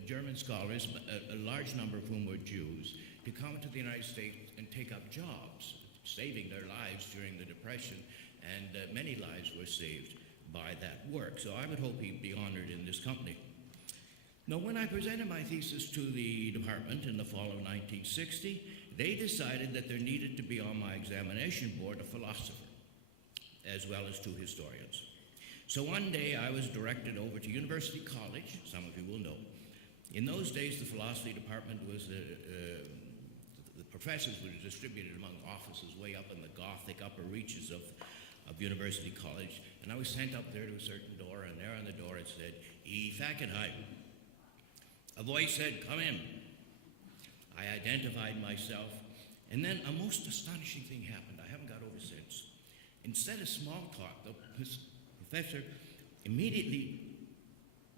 German scholars, a large number of whom were Jews, to come to the United States and take up jobs, saving their lives during the Depression, and many lives were saved by that work. So I would hope he'd be honored in this company. Now, when I presented my thesis to the department in the fall of 1960, they decided that there needed to be on my examination board a philosopher, as well as two historians. So one day I was directed over to University College, some of you will know. In those days, the philosophy department was, the professors were distributed among offices way up in the Gothic upper reaches of University College, and I was sent up there to a certain door, and there on the door it said, E. Fackenheim. A voice said, "Come in." I identified myself, and then a most astonishing thing happened I haven't got over since. Instead of small talk, the professor immediately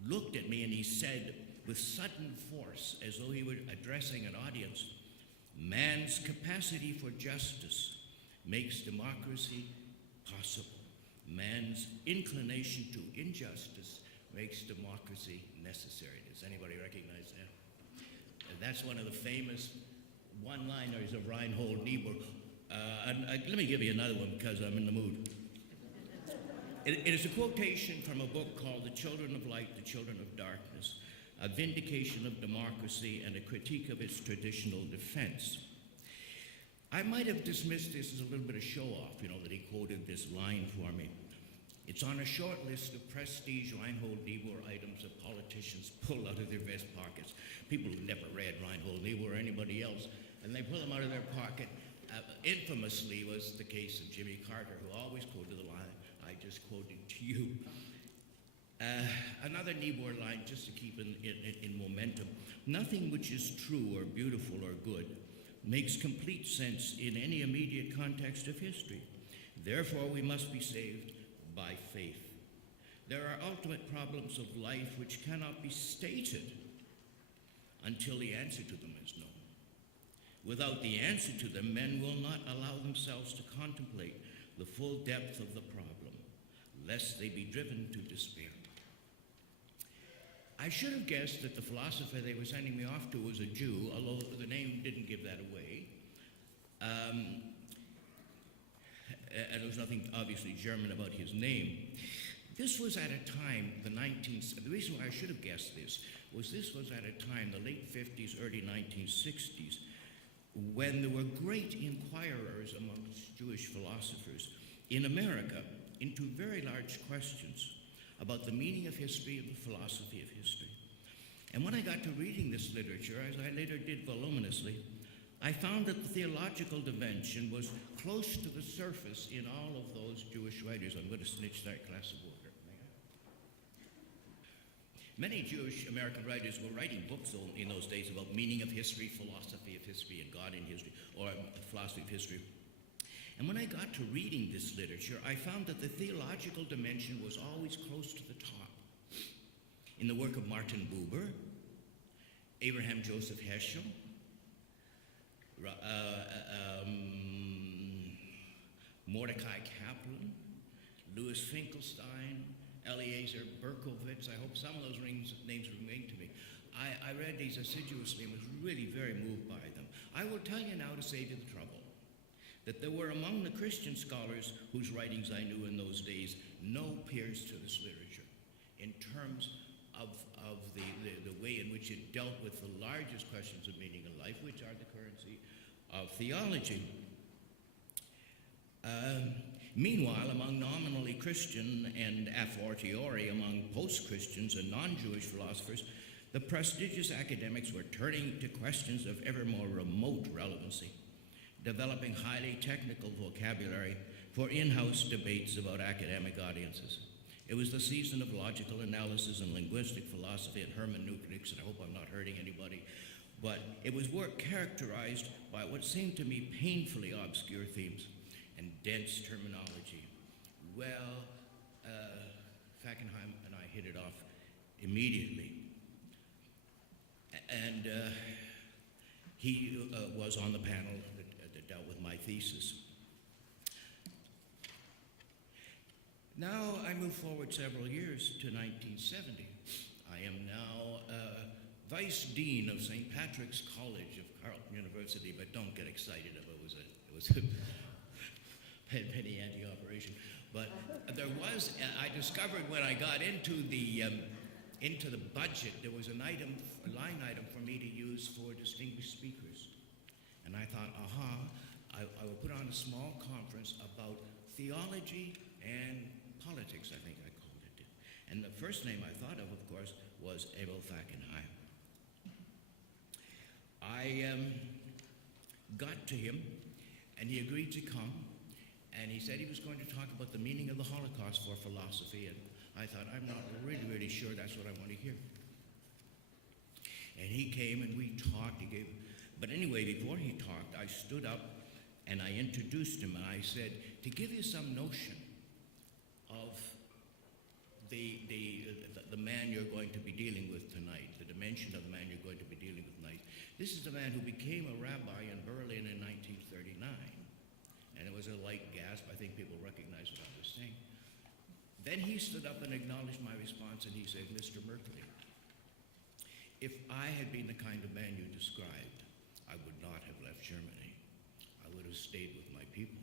looked at me and he said with sudden force, as though he were addressing an audience, "Man's capacity for justice makes democracy possible. Man's inclination to injustice makes democracy necessary." Does anybody recognize that? That's one of the famous one-liners of Reinhold Niebuhr. Let me give you another one because I'm in the mood. It is a quotation from a book called The Children of Light, The Children of Darkness, a vindication of democracy and a critique of its traditional defense. I might have dismissed this as a little bit of show-off, that he quoted this line for me. It's on a short list of prestige Reinhold Niebuhr items that politicians pull out of their vest pockets. People who've never read Reinhold Niebuhr or anybody else, and they pull them out of their pocket. Infamously was the case of Jimmy Carter, who always quoted the line I just quoted to you. Another Niebuhr line, just to keep in momentum. Nothing which is true or beautiful or good makes complete sense in any immediate context of history. Therefore, we must be saved by faith. There are ultimate problems of life which cannot be stated until the answer to them is known. Without the answer to them, men will not allow themselves to contemplate the full depth of the problem, lest they be driven to despair. I should have guessed that the philosopher they were sending me off to was a Jew, although the name didn't give that away. And there was nothing obviously German about his name. This was at a time, the reason why I should have guessed this was at a time, the late 50s, early 1960s, when there were great inquirers amongst Jewish philosophers in America into very large questions about the meaning of history and the philosophy of history. And when I got to reading this literature, as I later did voluminously, I found that the theological dimension was close to the surface in all of those Jewish writers. I'm going to snitch that glass of water. Many Jewish American writers were writing books in those days about meaning of history, philosophy of history, and God in history, or philosophy of history. And when I got to reading this literature, I found that the theological dimension was always close to the top. In the work of Martin Buber, Abraham Joseph Heschel, Mordecai Kaplan, Louis Finkelstein, Eliezer Berkowitz. I hope some of those names remain to me. I read these assiduously and was really very moved by them. I will tell you now to save you the trouble that there were among the Christian scholars whose writings I knew in those days no peers to this literature in terms of the way in which it dealt with the largest questions of meaning in life, which are the currency of theology. Meanwhile, among nominally Christian and a fortiori among post-Christians and non-Jewish philosophers, the prestigious academics were turning to questions of ever more remote relevancy, developing highly technical vocabulary for in-house debates about academic audiences. It was the season of logical analysis and linguistic philosophy and hermeneutics, and I hope I'm not hurting anybody, but it was work characterized by what seemed to me painfully obscure themes and dense terminology. Well, Fackenheim and I hit it off immediately. And he was on the panel that dealt with my thesis. Now I move forward several years to 1970. I am now Vice Dean of St. Patrick's College of Carleton University, but don't get excited if it was a penny ante operation. But there was, I discovered when I got into the budget, there was a line item for me to use for distinguished speakers. And I thought, I will put on a small conference about theology and politics, I think I called it. And the first name I thought of course, was Emil Fackenheim. I got to him, and he agreed to come, and he said he was going to talk about the meaning of the Holocaust for philosophy, and I thought, I'm not really sure that's what I want to hear. And he came and we talked, but anyway, before he talked, I stood up and I introduced him, and I said, to give you some notion of the man you're going to be dealing with tonight, the dimension of the man you're going to be dealing with tonight. This is the man who became a rabbi in Berlin in 1939. And it was a light gasp. I think people recognize what I was saying. Then he stood up and acknowledged my response, and he said, Mr. Merkley, if I had been the kind of man you described, I would not have left Germany. I would have stayed with my people.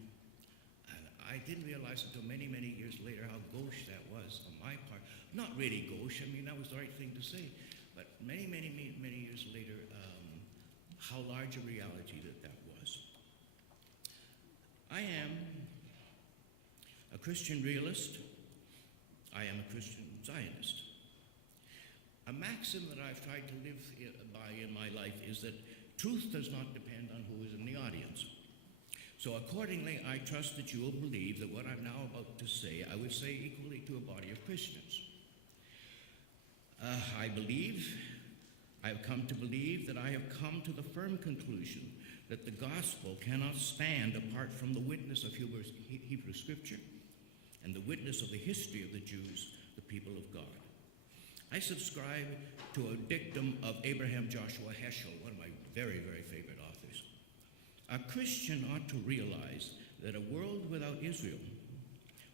And I didn't realize until many, many years later how gauche that was on my part. Not really gauche, I mean, that was the right thing to say. But many, many, many years later, how large a reality that was. I am a Christian realist. I am a Christian Zionist. A maxim that I've tried to live by in my life is that truth does not depend on who is in the audience. So accordingly, I trust that you will believe that what I'm now about to say, I would say equally to a body of Christians. I've come to believe that I have come to the firm conclusion that the gospel cannot stand apart from the witness of Hebrew scripture and the witness of the history of the Jews, the people of God. I subscribe to a dictum of Abraham Joshua Heschel, one of my very, very favorite authors. A Christian ought to realize that a world without Israel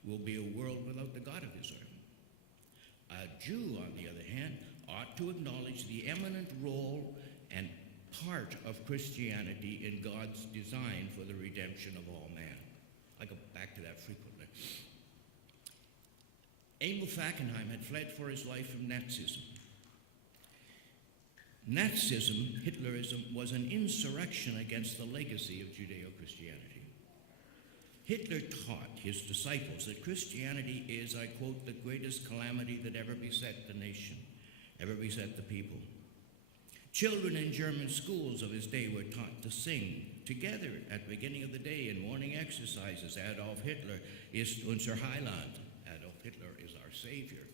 will be a world without the God of Israel. A Jew, on the other hand, ought to acknowledge the eminent role and part of Christianity in God's design for the redemption of all man. I go back to that frequently. Emil Fackenheim had fled for his life from Nazism. Nazism, Hitlerism, was an insurrection against the legacy of Judeo-Christianity. Hitler taught his disciples that Christianity is, I quote, the greatest calamity that ever beset the nation, ever beset the people. Children in German schools of his day were taught to sing together at the beginning of the day in morning exercises. Adolf Hitler ist unser Heiland. Adolf Hitler is our Savior.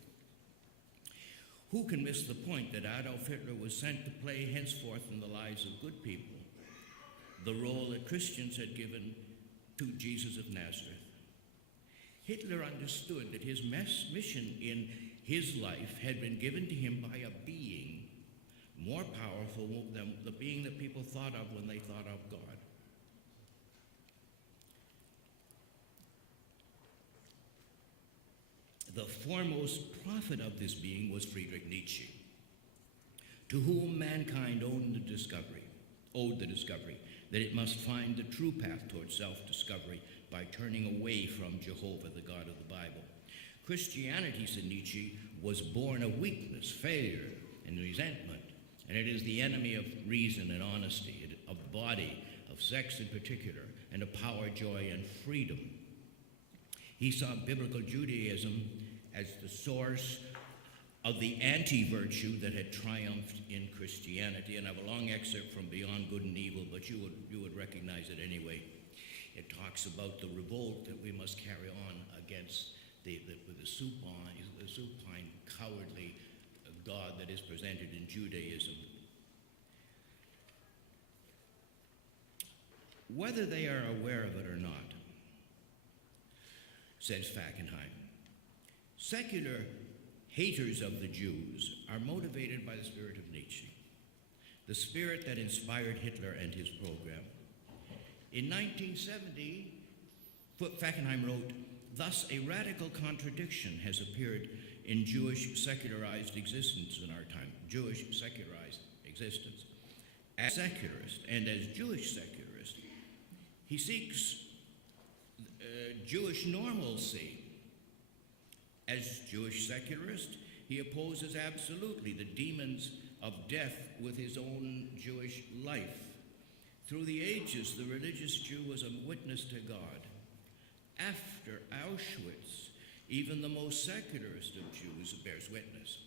Who can miss the point that Adolf Hitler was sent to play henceforth in the lives of good people the role that Christians had given to Jesus of Nazareth? Hitler understood that his mission in his life had been given to him by a being more powerful than the being that people thought of when they thought of God. The foremost prophet of this being was Friedrich Nietzsche, to whom mankind owed the discovery that it must find the true path towards self-discovery by turning away from Jehovah, the God of the Bible. Christianity, said Nietzsche, was born of weakness, failure, and resentment, and it is the enemy of reason and honesty, of the body, of sex in particular, and of power, joy, and freedom. He saw biblical Judaism as the source of the anti-virtue that had triumphed in Christianity. And I have a long excerpt from Beyond Good and Evil, but you would recognize it anyway. It talks about the revolt that we must carry on against the supine, cowardly God that is presented in Judaism. Whether they are aware of it or not, says Fackenheim, secular haters of the Jews are motivated by the spirit of Nietzsche, the spirit that inspired Hitler and his program. In 1970, Fackenheim wrote, "Thus a radical contradiction has appeared in Jewish secularized existence in our time." Jewish secularized existence. As secularist and as Jewish secularist, he seeks Jewish normalcy. As Jewish secularist, he opposes absolutely the demons of death with his own Jewish life. Through the ages, the religious Jew was a witness to God. After Auschwitz, even the most secularist of Jews bears witness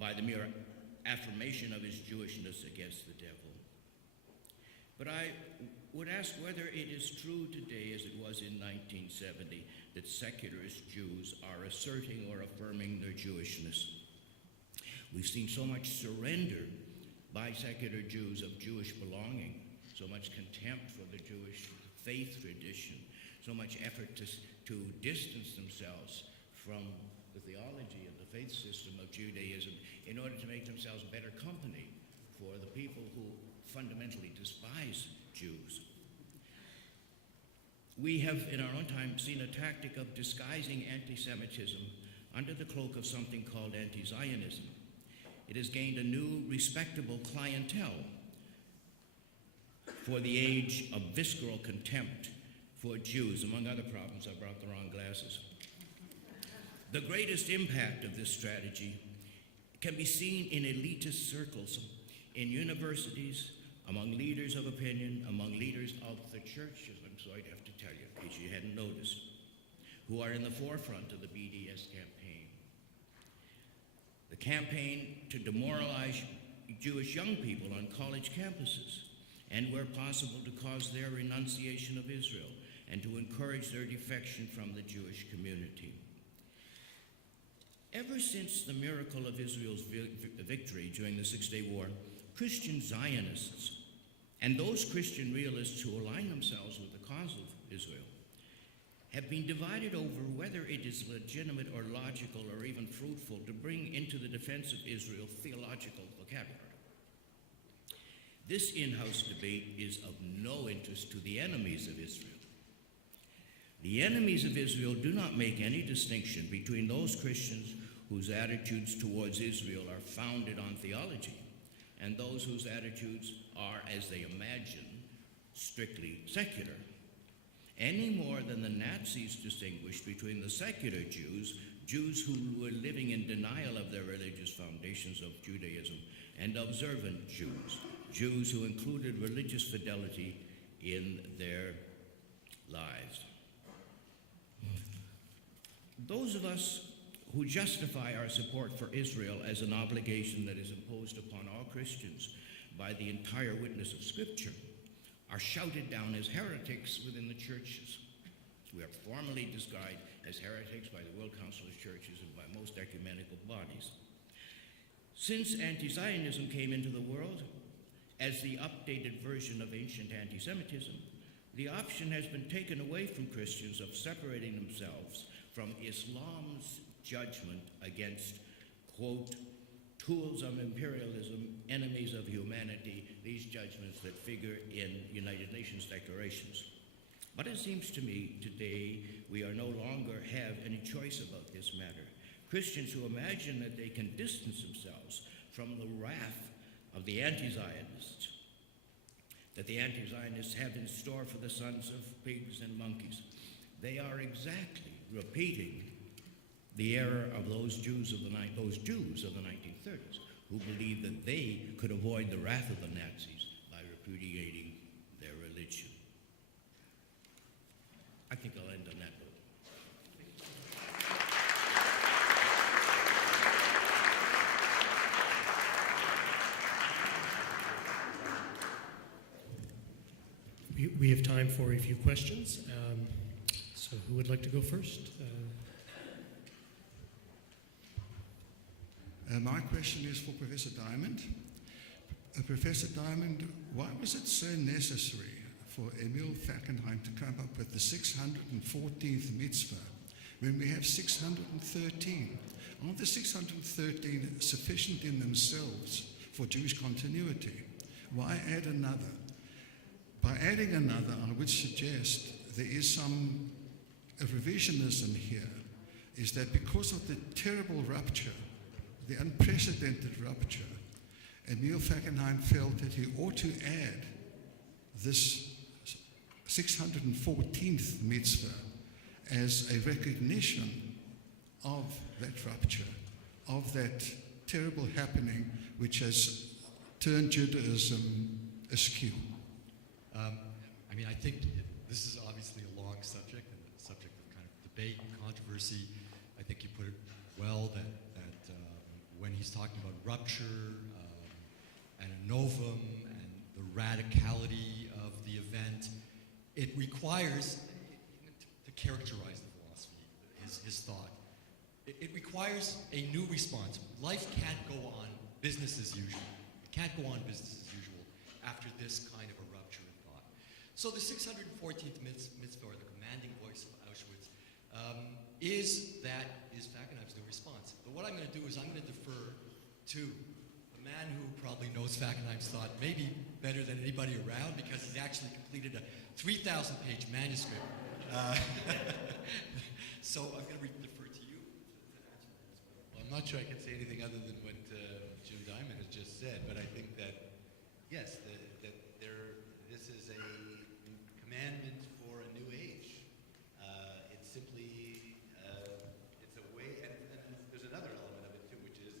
by the mere affirmation of his Jewishness against the devil. But I would ask whether it is true today, as it was in 1970, that secularist Jews are asserting or affirming their Jewishness. We've seen so much surrender by secular Jews of Jewish belonging, so much contempt for the Jewish faith tradition, so much effort to distance themselves from the theology and the faith system of Judaism in order to make themselves better company for the people who fundamentally despise Jews. We have, in our own time, seen a tactic of disguising anti-Semitism under the cloak of something called anti-Zionism. It has gained a new, respectable clientele for the age of visceral contempt for Jews. Among other problems, I brought the wrong glasses. The greatest impact of this strategy can be seen in elitist circles, in universities, among leaders of opinion, among leaders of the churches, I'm sorry to have to tell you, in case you hadn't noticed, who are in the forefront of the BDS campaign. The campaign to demoralize Jewish young people on college campuses, and where possible to cause their renunciation of Israel, and to encourage their defection from the Jewish community. Ever since the miracle of Israel's victory during the Six-Day War, Christian Zionists and those Christian realists who align themselves with the cause of Israel have been divided over whether it is legitimate or logical or even fruitful to bring into the defense of Israel theological vocabulary. This in-house debate is of no interest to the enemies of Israel. The enemies of Israel do not make any distinction between those Christians whose attitudes towards Israel are founded on theology and those whose attitudes are, as they imagine, strictly secular, any more than the Nazis distinguished between the secular Jews, Jews who were living in denial of their religious foundations of Judaism, and observant Jews, Jews who included religious fidelity in their lives. Those of us who justify our support for Israel as an obligation that is imposed upon all Christians by the entire witness of Scripture are shouted down as heretics within the churches. We are formally described as heretics by the World Council of Churches and by most ecumenical bodies. Since anti-Zionism came into the world as the updated version of ancient anti-Semitism, the option has been taken away from Christians of separating themselves from Islam's judgment against, quote, tools of imperialism, enemies of humanity, these judgments that figure in United Nations declarations. But it seems to me today we are no longer have any choice about this matter. Christians who imagine that they can distance themselves from the wrath of the anti-Zionists, that the anti-Zionists have in store for the sons of pigs and monkeys, they are exactly repeating the error of those Jews of the 1930s who believed that they could avoid the wrath of the Nazis by repudiating their religion. I think I'll end on that note. We have time for a few questions. So who would like to go first? My question is for Professor Diamond. Professor Diamond, why was it so necessary for Emil Fackenheim to come up with the 614th mitzvah when we have 613? Aren't the 613 sufficient in themselves for Jewish continuity? Why add another? By adding another, I would suggest there is some revisionism here, is that because of the terrible rupture, the unprecedented rupture, Emil Fackenheim felt that he ought to add this 614th mitzvah as a recognition of that rupture, of that terrible happening which has turned Judaism askew. I mean, I think this is obviously a long subject and a subject of kind of debate and controversy. I think you put it well that when he's talking about rupture and a novum and the radicality of the event, it requires, to characterize the philosophy, his thought, it requires a new response. Life can't go on business as usual. It can't go on business as usual after this kind of a rupture in thought. So the 614th mitzvah, or the commanding voice of Auschwitz, is Fackenheim's new response. But what I'm going to do is I'm going to defer to a man who probably knows Fackenheim's thought maybe better than anybody around, because he's actually completed a 3,000-page manuscript. So I'm going to defer to you to answer that as well. Well, I'm not sure I can say anything other than what Jim Diamond has just said, but I think that, yes, this is a commandment for a new age. It's simply, it's a way, and there's another element of it too, which is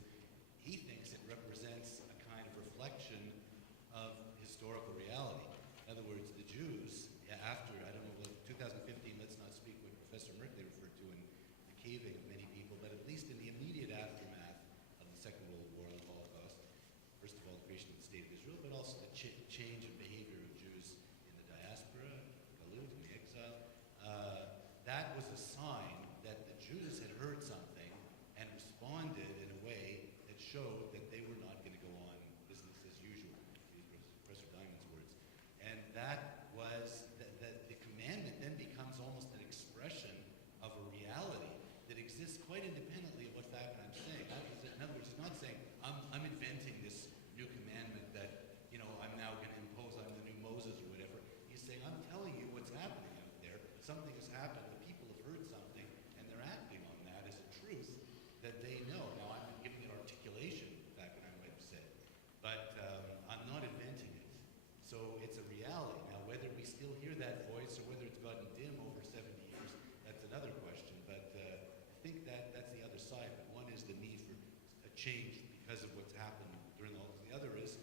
he thinks it represents a kind of reflection of historical reality. In other words, the Jews, after, I don't know, 2015, let's not speak what Professor Merkley referred to in the caving of many people, but at least in the immediate aftermath of the Second World War and the Holocaust, first of all, the creation of the State of Israel, but also the change in behavior of Jews in the diaspora, Galut, in the exile. That was a sign that the Jews had heard something and responded in a way that showed that they were not going to go on business as usual, these were Professor Diamond's words. And that was, the commandment then becomes almost an expression of a reality that exists quite independently of what Fackenheim's saying. In other words, he's not saying, I'm inventing this new commandment that, I'm now going to impose, I'm the new Moses or whatever. He's saying, I'm telling you what's happening out there. Something has happened. The people have heard something, and they're acting on that as a truth that they know. Now, I'm giving it articulation, Fackenheim might have said, but I'm not inventing it. So it's a reality. Now, whether we still hear that voice or whether it's gotten dim over 70 years, that's another question. But I think that's the other side. But one is the need for a change because of what's happened during the Holocaust. The other is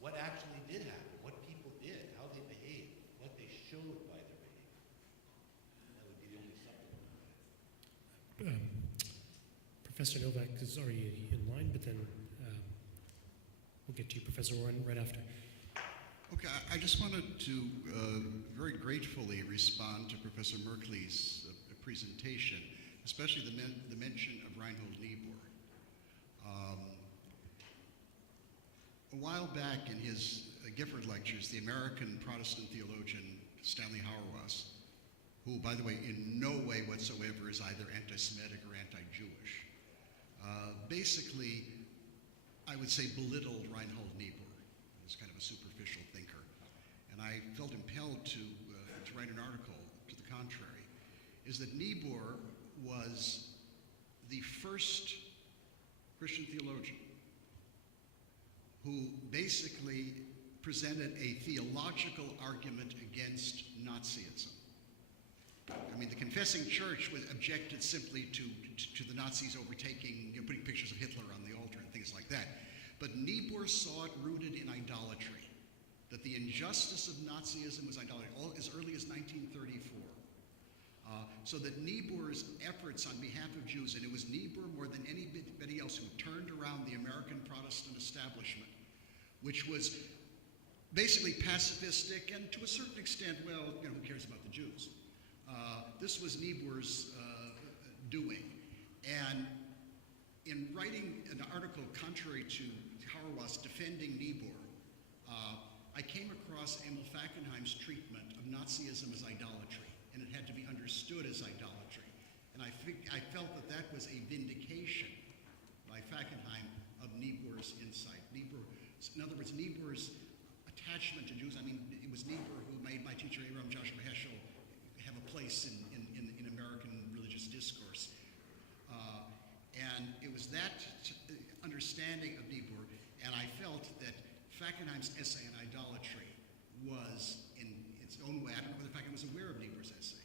what actually did happen, what people did, how they behaved, what they showed by their behavior. That would be the only supplement. Professor Novak is already in line, but then we'll get to you, Professor Warren, right after. Okay, I just wanted to very gratefully respond to Professor Merkley's presentation, especially the mention of Reinhold Niebuhr. a while back in his Gifford lectures, the American Protestant theologian Stanley Hauerwas, who, by the way, in no way whatsoever is either anti-Semitic or anti-Jewish, basically, I would say, belittled Reinhold Niebuhr as kind of a superficial thinker. And I felt impelled to write an article to the contrary, is that Niebuhr was the first Christian theologian who basically presented a theological argument against Nazism. I mean, the confessing church objected simply to the Nazis overtaking, putting pictures of Hitler on the altar and things like that. But Niebuhr saw it rooted in idolatry, that the injustice of Nazism was idolatry, as early as 1934. So that Niebuhr's efforts on behalf of Jews, and it was Niebuhr more than anybody else who turned around the American Protestant establishment, which was basically pacifistic and to a certain extent, well, who cares about the Jews? This was Niebuhr's doing. And in writing an article contrary to Hauerwas defending Niebuhr, I came across Emil Fackenheim's treatment of Nazism as idolatry, and it had to be understood as idolatry. And I felt that that was a vindication by Fackenheim of Niebuhr's insight. In other words, Niebuhr's attachment to Jews. I mean, it was Niebuhr who made my teacher, Abraham Joshua Heschel, have a place in American religious discourse. And it was that understanding of Niebuhr, and I felt that Fackenheim's essay on idolatry was, in its own way, I don't know whether Fackenheim was aware of Niebuhr's essay,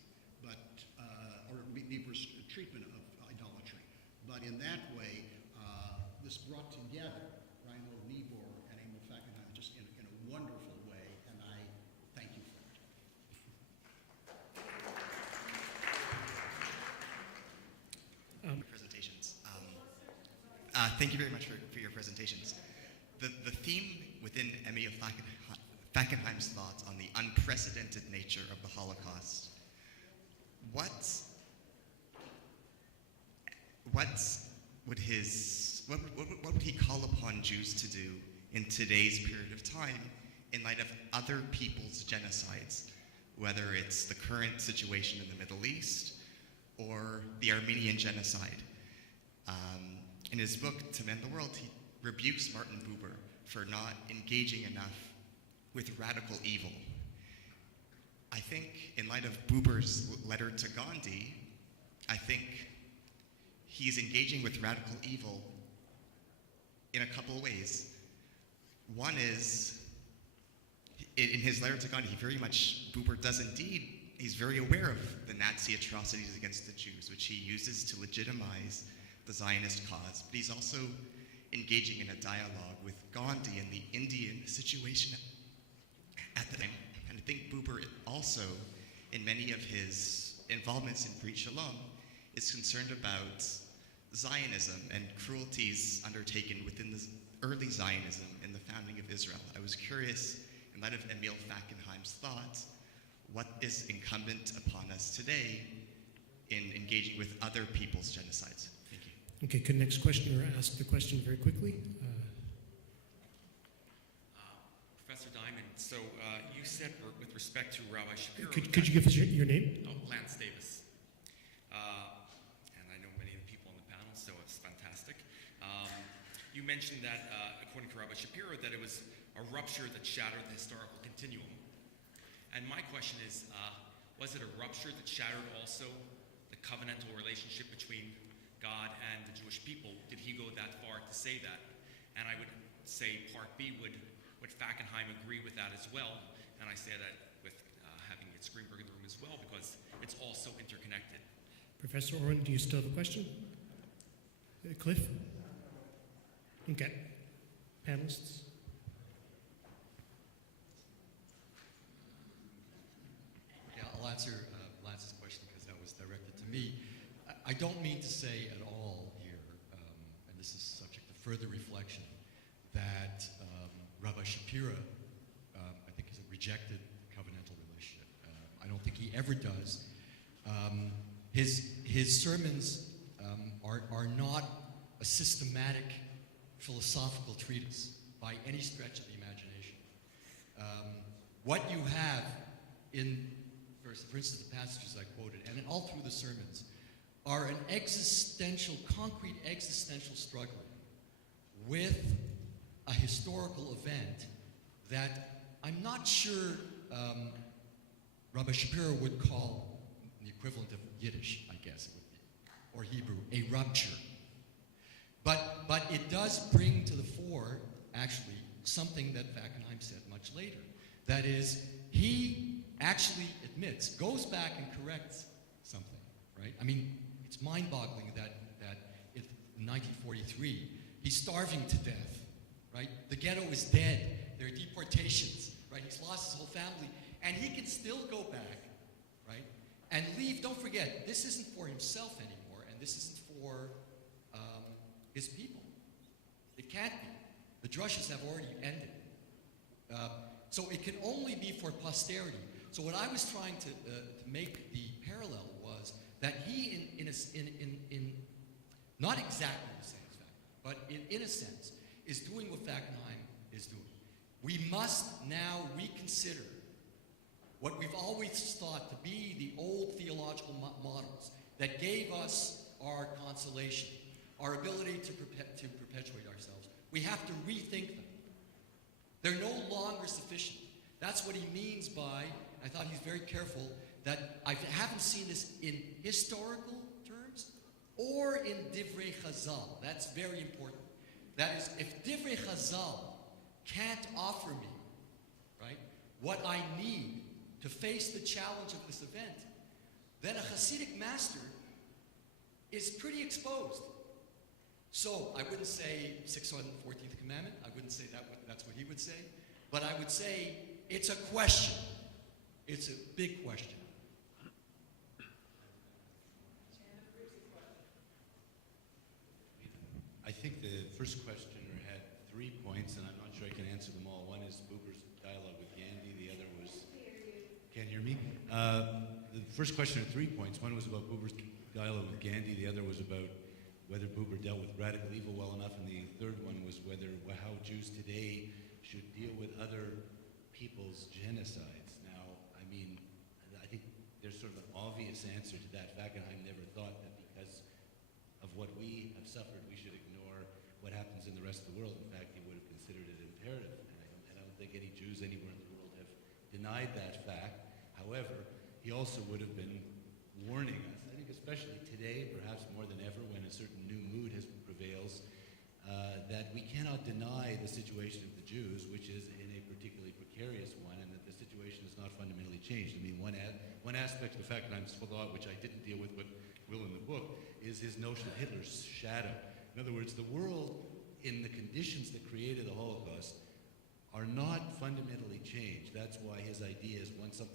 or Niebuhr's treatment of idolatry, but in that way, this brought together Reinhold Niebuhr and Emil Fackenheim just in a wonderful way, and I thank you for it. Presentations. Thank you very much for your presentations. The theme within Emil Fackenheim's thoughts on the unprecedented nature of the Holocaust, what would he call upon Jews to do in today's period of time in light of other people's genocides, whether it's the current situation in the Middle East or the Armenian genocide? In his book, To Mend the World, he rebukes Martin Buber for not engaging enough with radical evil. I think in light of Buber's letter to Gandhi, I think he's engaging with radical evil in a couple of ways. One is, in his letter to Gandhi, Buber does indeed, he's very aware of the Nazi atrocities against the Jews, which he uses to legitimize the Zionist cause, but he's also engaging in a dialogue with Gandhi and the Indian situation at the time. And I think Buber also, in many of his involvements in Brit Shalom, is concerned about Zionism and cruelties undertaken within the early Zionism in the founding of Israel. I was curious, in light of Emil Fackenheim's thoughts, what is incumbent upon us today in engaging with other people's genocides? Thank you. Okay, could next questioner ask the question very quickly? Professor Diamond, so you said with respect to Rabbi Shapiro... Could you give us your name? Oh, Lance Davis. And I know many of the people on the panel, so it's fantastic. You mentioned that, according to Rabbi Shapiro, that it was a rupture that shattered the historical continuum. And my question is, was it a rupture that shattered also the covenantal relationship between God and the Jewish people? Did he go that far to say that? And I would say part B, would Fackenheim agree with that as well? And I say that with having Yitz Greenberg in the room as well, because it's all so interconnected. Professor Oren, do you still have a question? Cliff? Okay. Panelists? Yeah, I'll answer Lance's question because that was directed to me. I don't mean to say at all here, and this is subject to further reflection, that Rabbi Shapiro, I think, is a rejected covenantal relationship. I don't think he ever does. His sermons are not a systematic philosophical treatise by any stretch of the imagination. What you have in, for instance, the passages I quoted, and all through the sermons, are an concrete existential struggle with a historical event that I'm not sure Rabbi Shapiro would call the equivalent of Yiddish, I guess it would be, or Hebrew, a rupture. But it does bring to the fore, actually, something that Fackenheim said much later. That is, he actually admits, goes back and corrects something, right? I mean, it's mind-boggling that in 1943, he's starving to death, right? The ghetto is dead. There are deportations, right? He's lost his whole family, and he can still go back, right? And leave. Don't forget, this isn't for himself anymore, and this isn't for his people. It can't be. The drushes have already ended. So it can only be for posterity. So what I was trying to make the parallel was that he, in not exactly the same fact, but in a sense, is doing what Fackenheim is doing. We must now reconsider what we've always thought to be the old theological models that gave us our consolation, our ability to perpetuate ourselves. We have to rethink them. They're no longer sufficient. That's what he means by, I thought he's very careful, that I haven't seen this in historical terms or in Divrei Chazal. That's very important. That is, if Divrei Chazal can't offer me, right, what I need to face the challenge of this event, then a Hasidic master is pretty exposed. So I wouldn't say 614th commandment. I wouldn't say that's what he would say. But I would say it's a question. It's a big question. I think the first questioner had 3 points, and I'm not sure I can answer them all. One is Buber's dialogue with Gandhi. The other was... Can't hear me? The first question had 3 points. One was about Buber's dialogue with Gandhi. The other was about whether Buber dealt with radical evil well enough, and the third one was how Jews today should deal with other people's genocides. Now, I mean, I think there's sort of an obvious answer to that. Fackenheim never thought that because of what we have suffered, we should ignore what happens in the rest of the world. In fact, he would have considered it imperative. And I don't think any Jews anywhere in the world have denied that fact. However, he also would have been warning us, I think especially today, perhaps more than ever, when a certain new mood prevails, that we cannot deny the situation of the Jews, which is in a particularly precarious one, and that the situation has not fundamentally changed. I mean, one aspect of the Fackenheim's thought, which I didn't deal with but will in the book, is his notion of Hitler's shadow. In other words, the world in the conditions that created the Holocaust are not fundamentally changed. That's why his idea is once a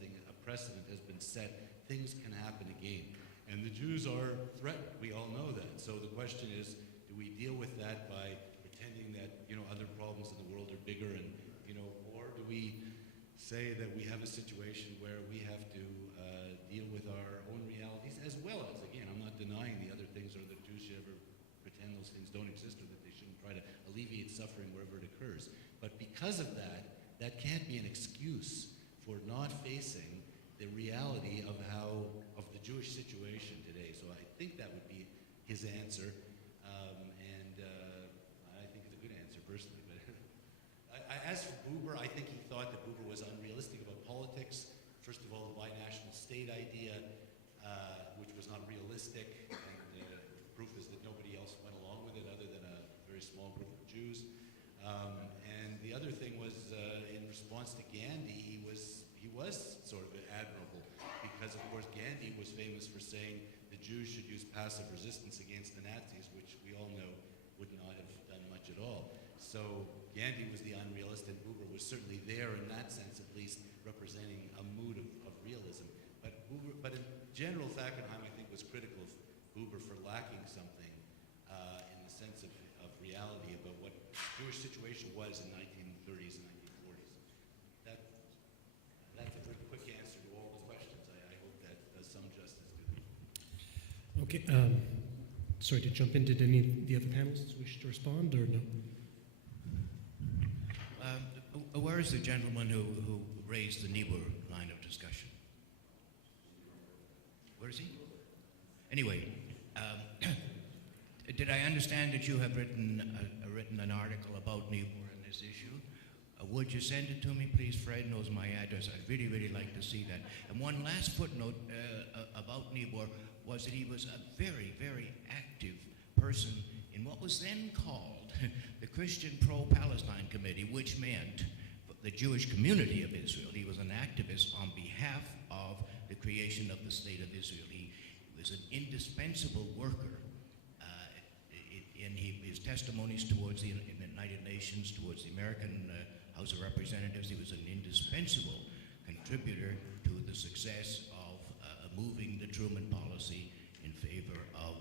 precedent has been set, things can happen again. And the Jews are threatened. We all know that. So the question is, do we deal with that by pretending that, other problems in the world are bigger and, or do we say that we have a situation where we have to deal with our own realities as well as, again, I'm not denying the other things or that Jews should ever pretend those things don't exist or that they shouldn't try to alleviate suffering wherever it occurs. But because of that, that can't be an excuse for not facing the reality of the Jewish situation today. So I think that would be his answer, and I think it's a good answer personally. But as for Buber, I think he thought that Buber was unrealistic about politics. First of all, the binational state idea, which was not realistic, and the proof is that nobody else went along with it other than a very small group of Jews. And the other thing was, in response to Gandhi, he was sort of admirable, because of course Gandhi was famous for saying the Jews should use passive resistance against the Nazis, which we all know would not have done much at all. So Gandhi was the unrealist, and Buber was certainly there in that sense, at least representing a mood of realism. But in general, Fackenheim, I think, was critical of Buber for lacking something in the sense of reality about what the Jewish situation was in 1930s and 1940s. That's a very quick answer to all those questions. I hope that does some justice to them. Okay. Sorry to jump in. Did any of the other panelists wish to respond or no? Where is the gentleman who raised the Niebuhr line of discussion? Where is he? Anyway, did I understand that you have written an article about Niebuhr and this issue? Would you send it to me, please? Fred knows my address. I'd really, really like to see that. And one last footnote about Niebuhr was that he was a very, very active person in what was then called the Christian Pro-Palestine Committee, which meant the Jewish community of Israel. He was an activist on behalf of the creation of the State of Israel. He was an indispensable worker in his testimonies towards the United Nations, towards the American House of Representatives. He was an indispensable contributor to the success of moving the Truman policy in favor of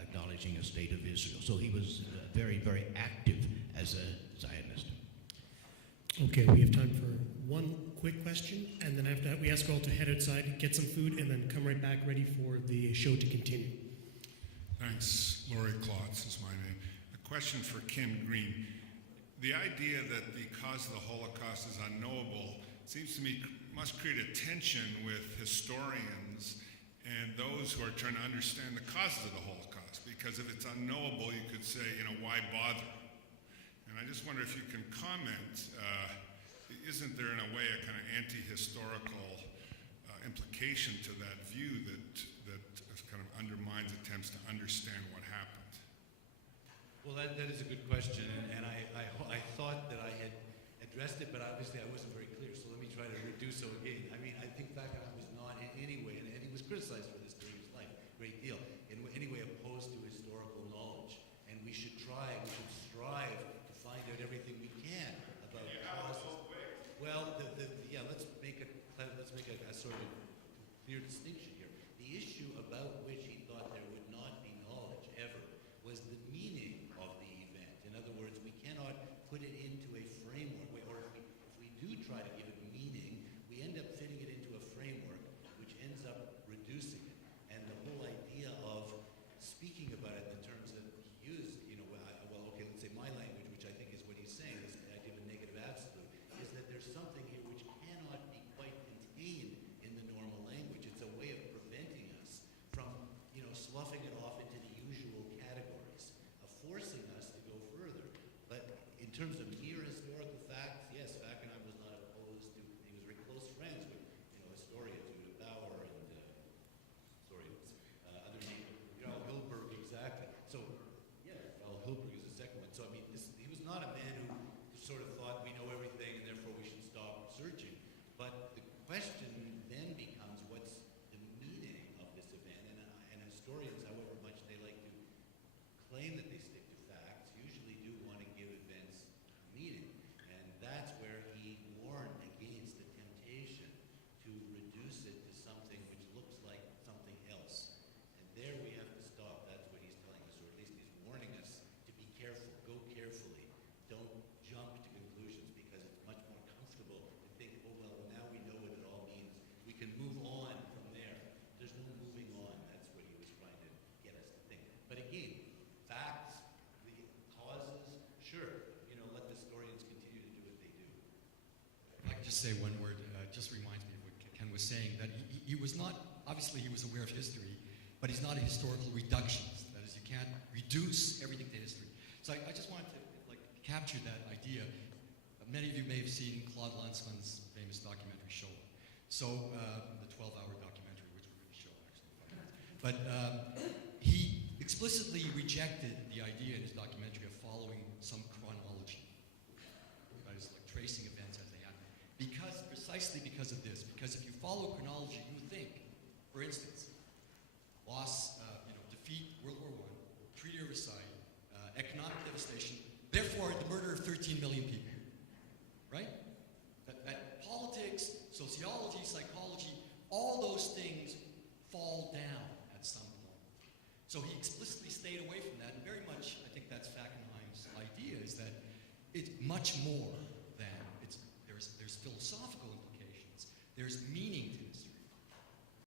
acknowledging a State of Israel. So he was very, very active as a Zionist. Okay, we have time for one quick question, and then after that we ask all to head outside, get some food, and then come right back ready for the show to continue. Thanks. Laureate Klotz is my name. A question for Ken Green. The idea that the cause of the Holocaust is unknowable seems to me must create a tension with historians and those who are trying to understand the causes of the Holocaust. Because if it's unknowable, you could say, why bother? And I just wonder if you can comment, isn't there in a way a kind of anti-historical implication to that view that kind of undermines attempts to understand what happened? Well, that is a good question, and I thought that I had addressed it, but obviously I wasn't very clear, so let me try to do so again. I mean, I think Fackenheim was not in any way, and he was criticized for this during his life, a great deal, in any way opposed to historical knowledge, and we should strive to find out everything we can about causes. Well, let's make a sort of clear distinction here. The issue about which he thought there would not be knowledge ever was the meaning of the event. In other words, we cannot put it into a framework, or if we do try to give it meaning, we end up fitting it into a framework which ends up reducing it. And the whole idea of speaking about it in terms that he used, let's say my language, which I think is what he's saying, this idea of a negative absolute, is that there's something here which cannot be quite contained in the normal language. It's a way of preventing us from, sloughing it off into the usual categories, of forcing us to go further. But in terms of mere historical facts, yes, Fackenheim was not opposed to, he was very close friends with, historians, Bauer and, other names, Hilberg, exactly. So, Hilberg is the second one. So, I mean, he was not a man who sort of thought we know everything and therefore we should stop searching. But the question then becomes, what's the meaning of this event? And historians, however much they like to claim that they stick to facts, usually do want to give events meaning. And that's where he warned against the temptation to reduce it to something which looks like something else. And there we have to stop. That's what he's telling us, or at least he's warning us to be careful, go carefully. Don't jump to conclusions, because it's much more comfortable to think, oh, well, now we know what it all means. We can move on from there. There's no moving on. That's what he was trying to get us to think. But again, facts, the causes, sure, let the historians continue to do what they do. If I could just say one word, just reminds me of what Ken was saying, that he was not, obviously he was aware of history, but he's not a historical reductionist. That is, you can't reduce everything to history. So I just wanted to capture that idea. Many of you may have seen Claude Lanzmann's famous documentary Show. So the 12-hour documentary, which we're going to show actually. But he explicitly rejected the idea in his documentary of following some chronology. That is, like tracing events as they happen. Precisely because of this. Because if you follow chronology, you think, for instance, defeat, World War I, Treaty of Versailles, economic devastation, therefore the murder of 13 million people. Right? That politics, sociology, psychology, all those things fall down at some point. So he explicitly stayed away from that, and very much, I think that's Fackenheim's idea, is that it's much more than, there's philosophical implications, there's meaning to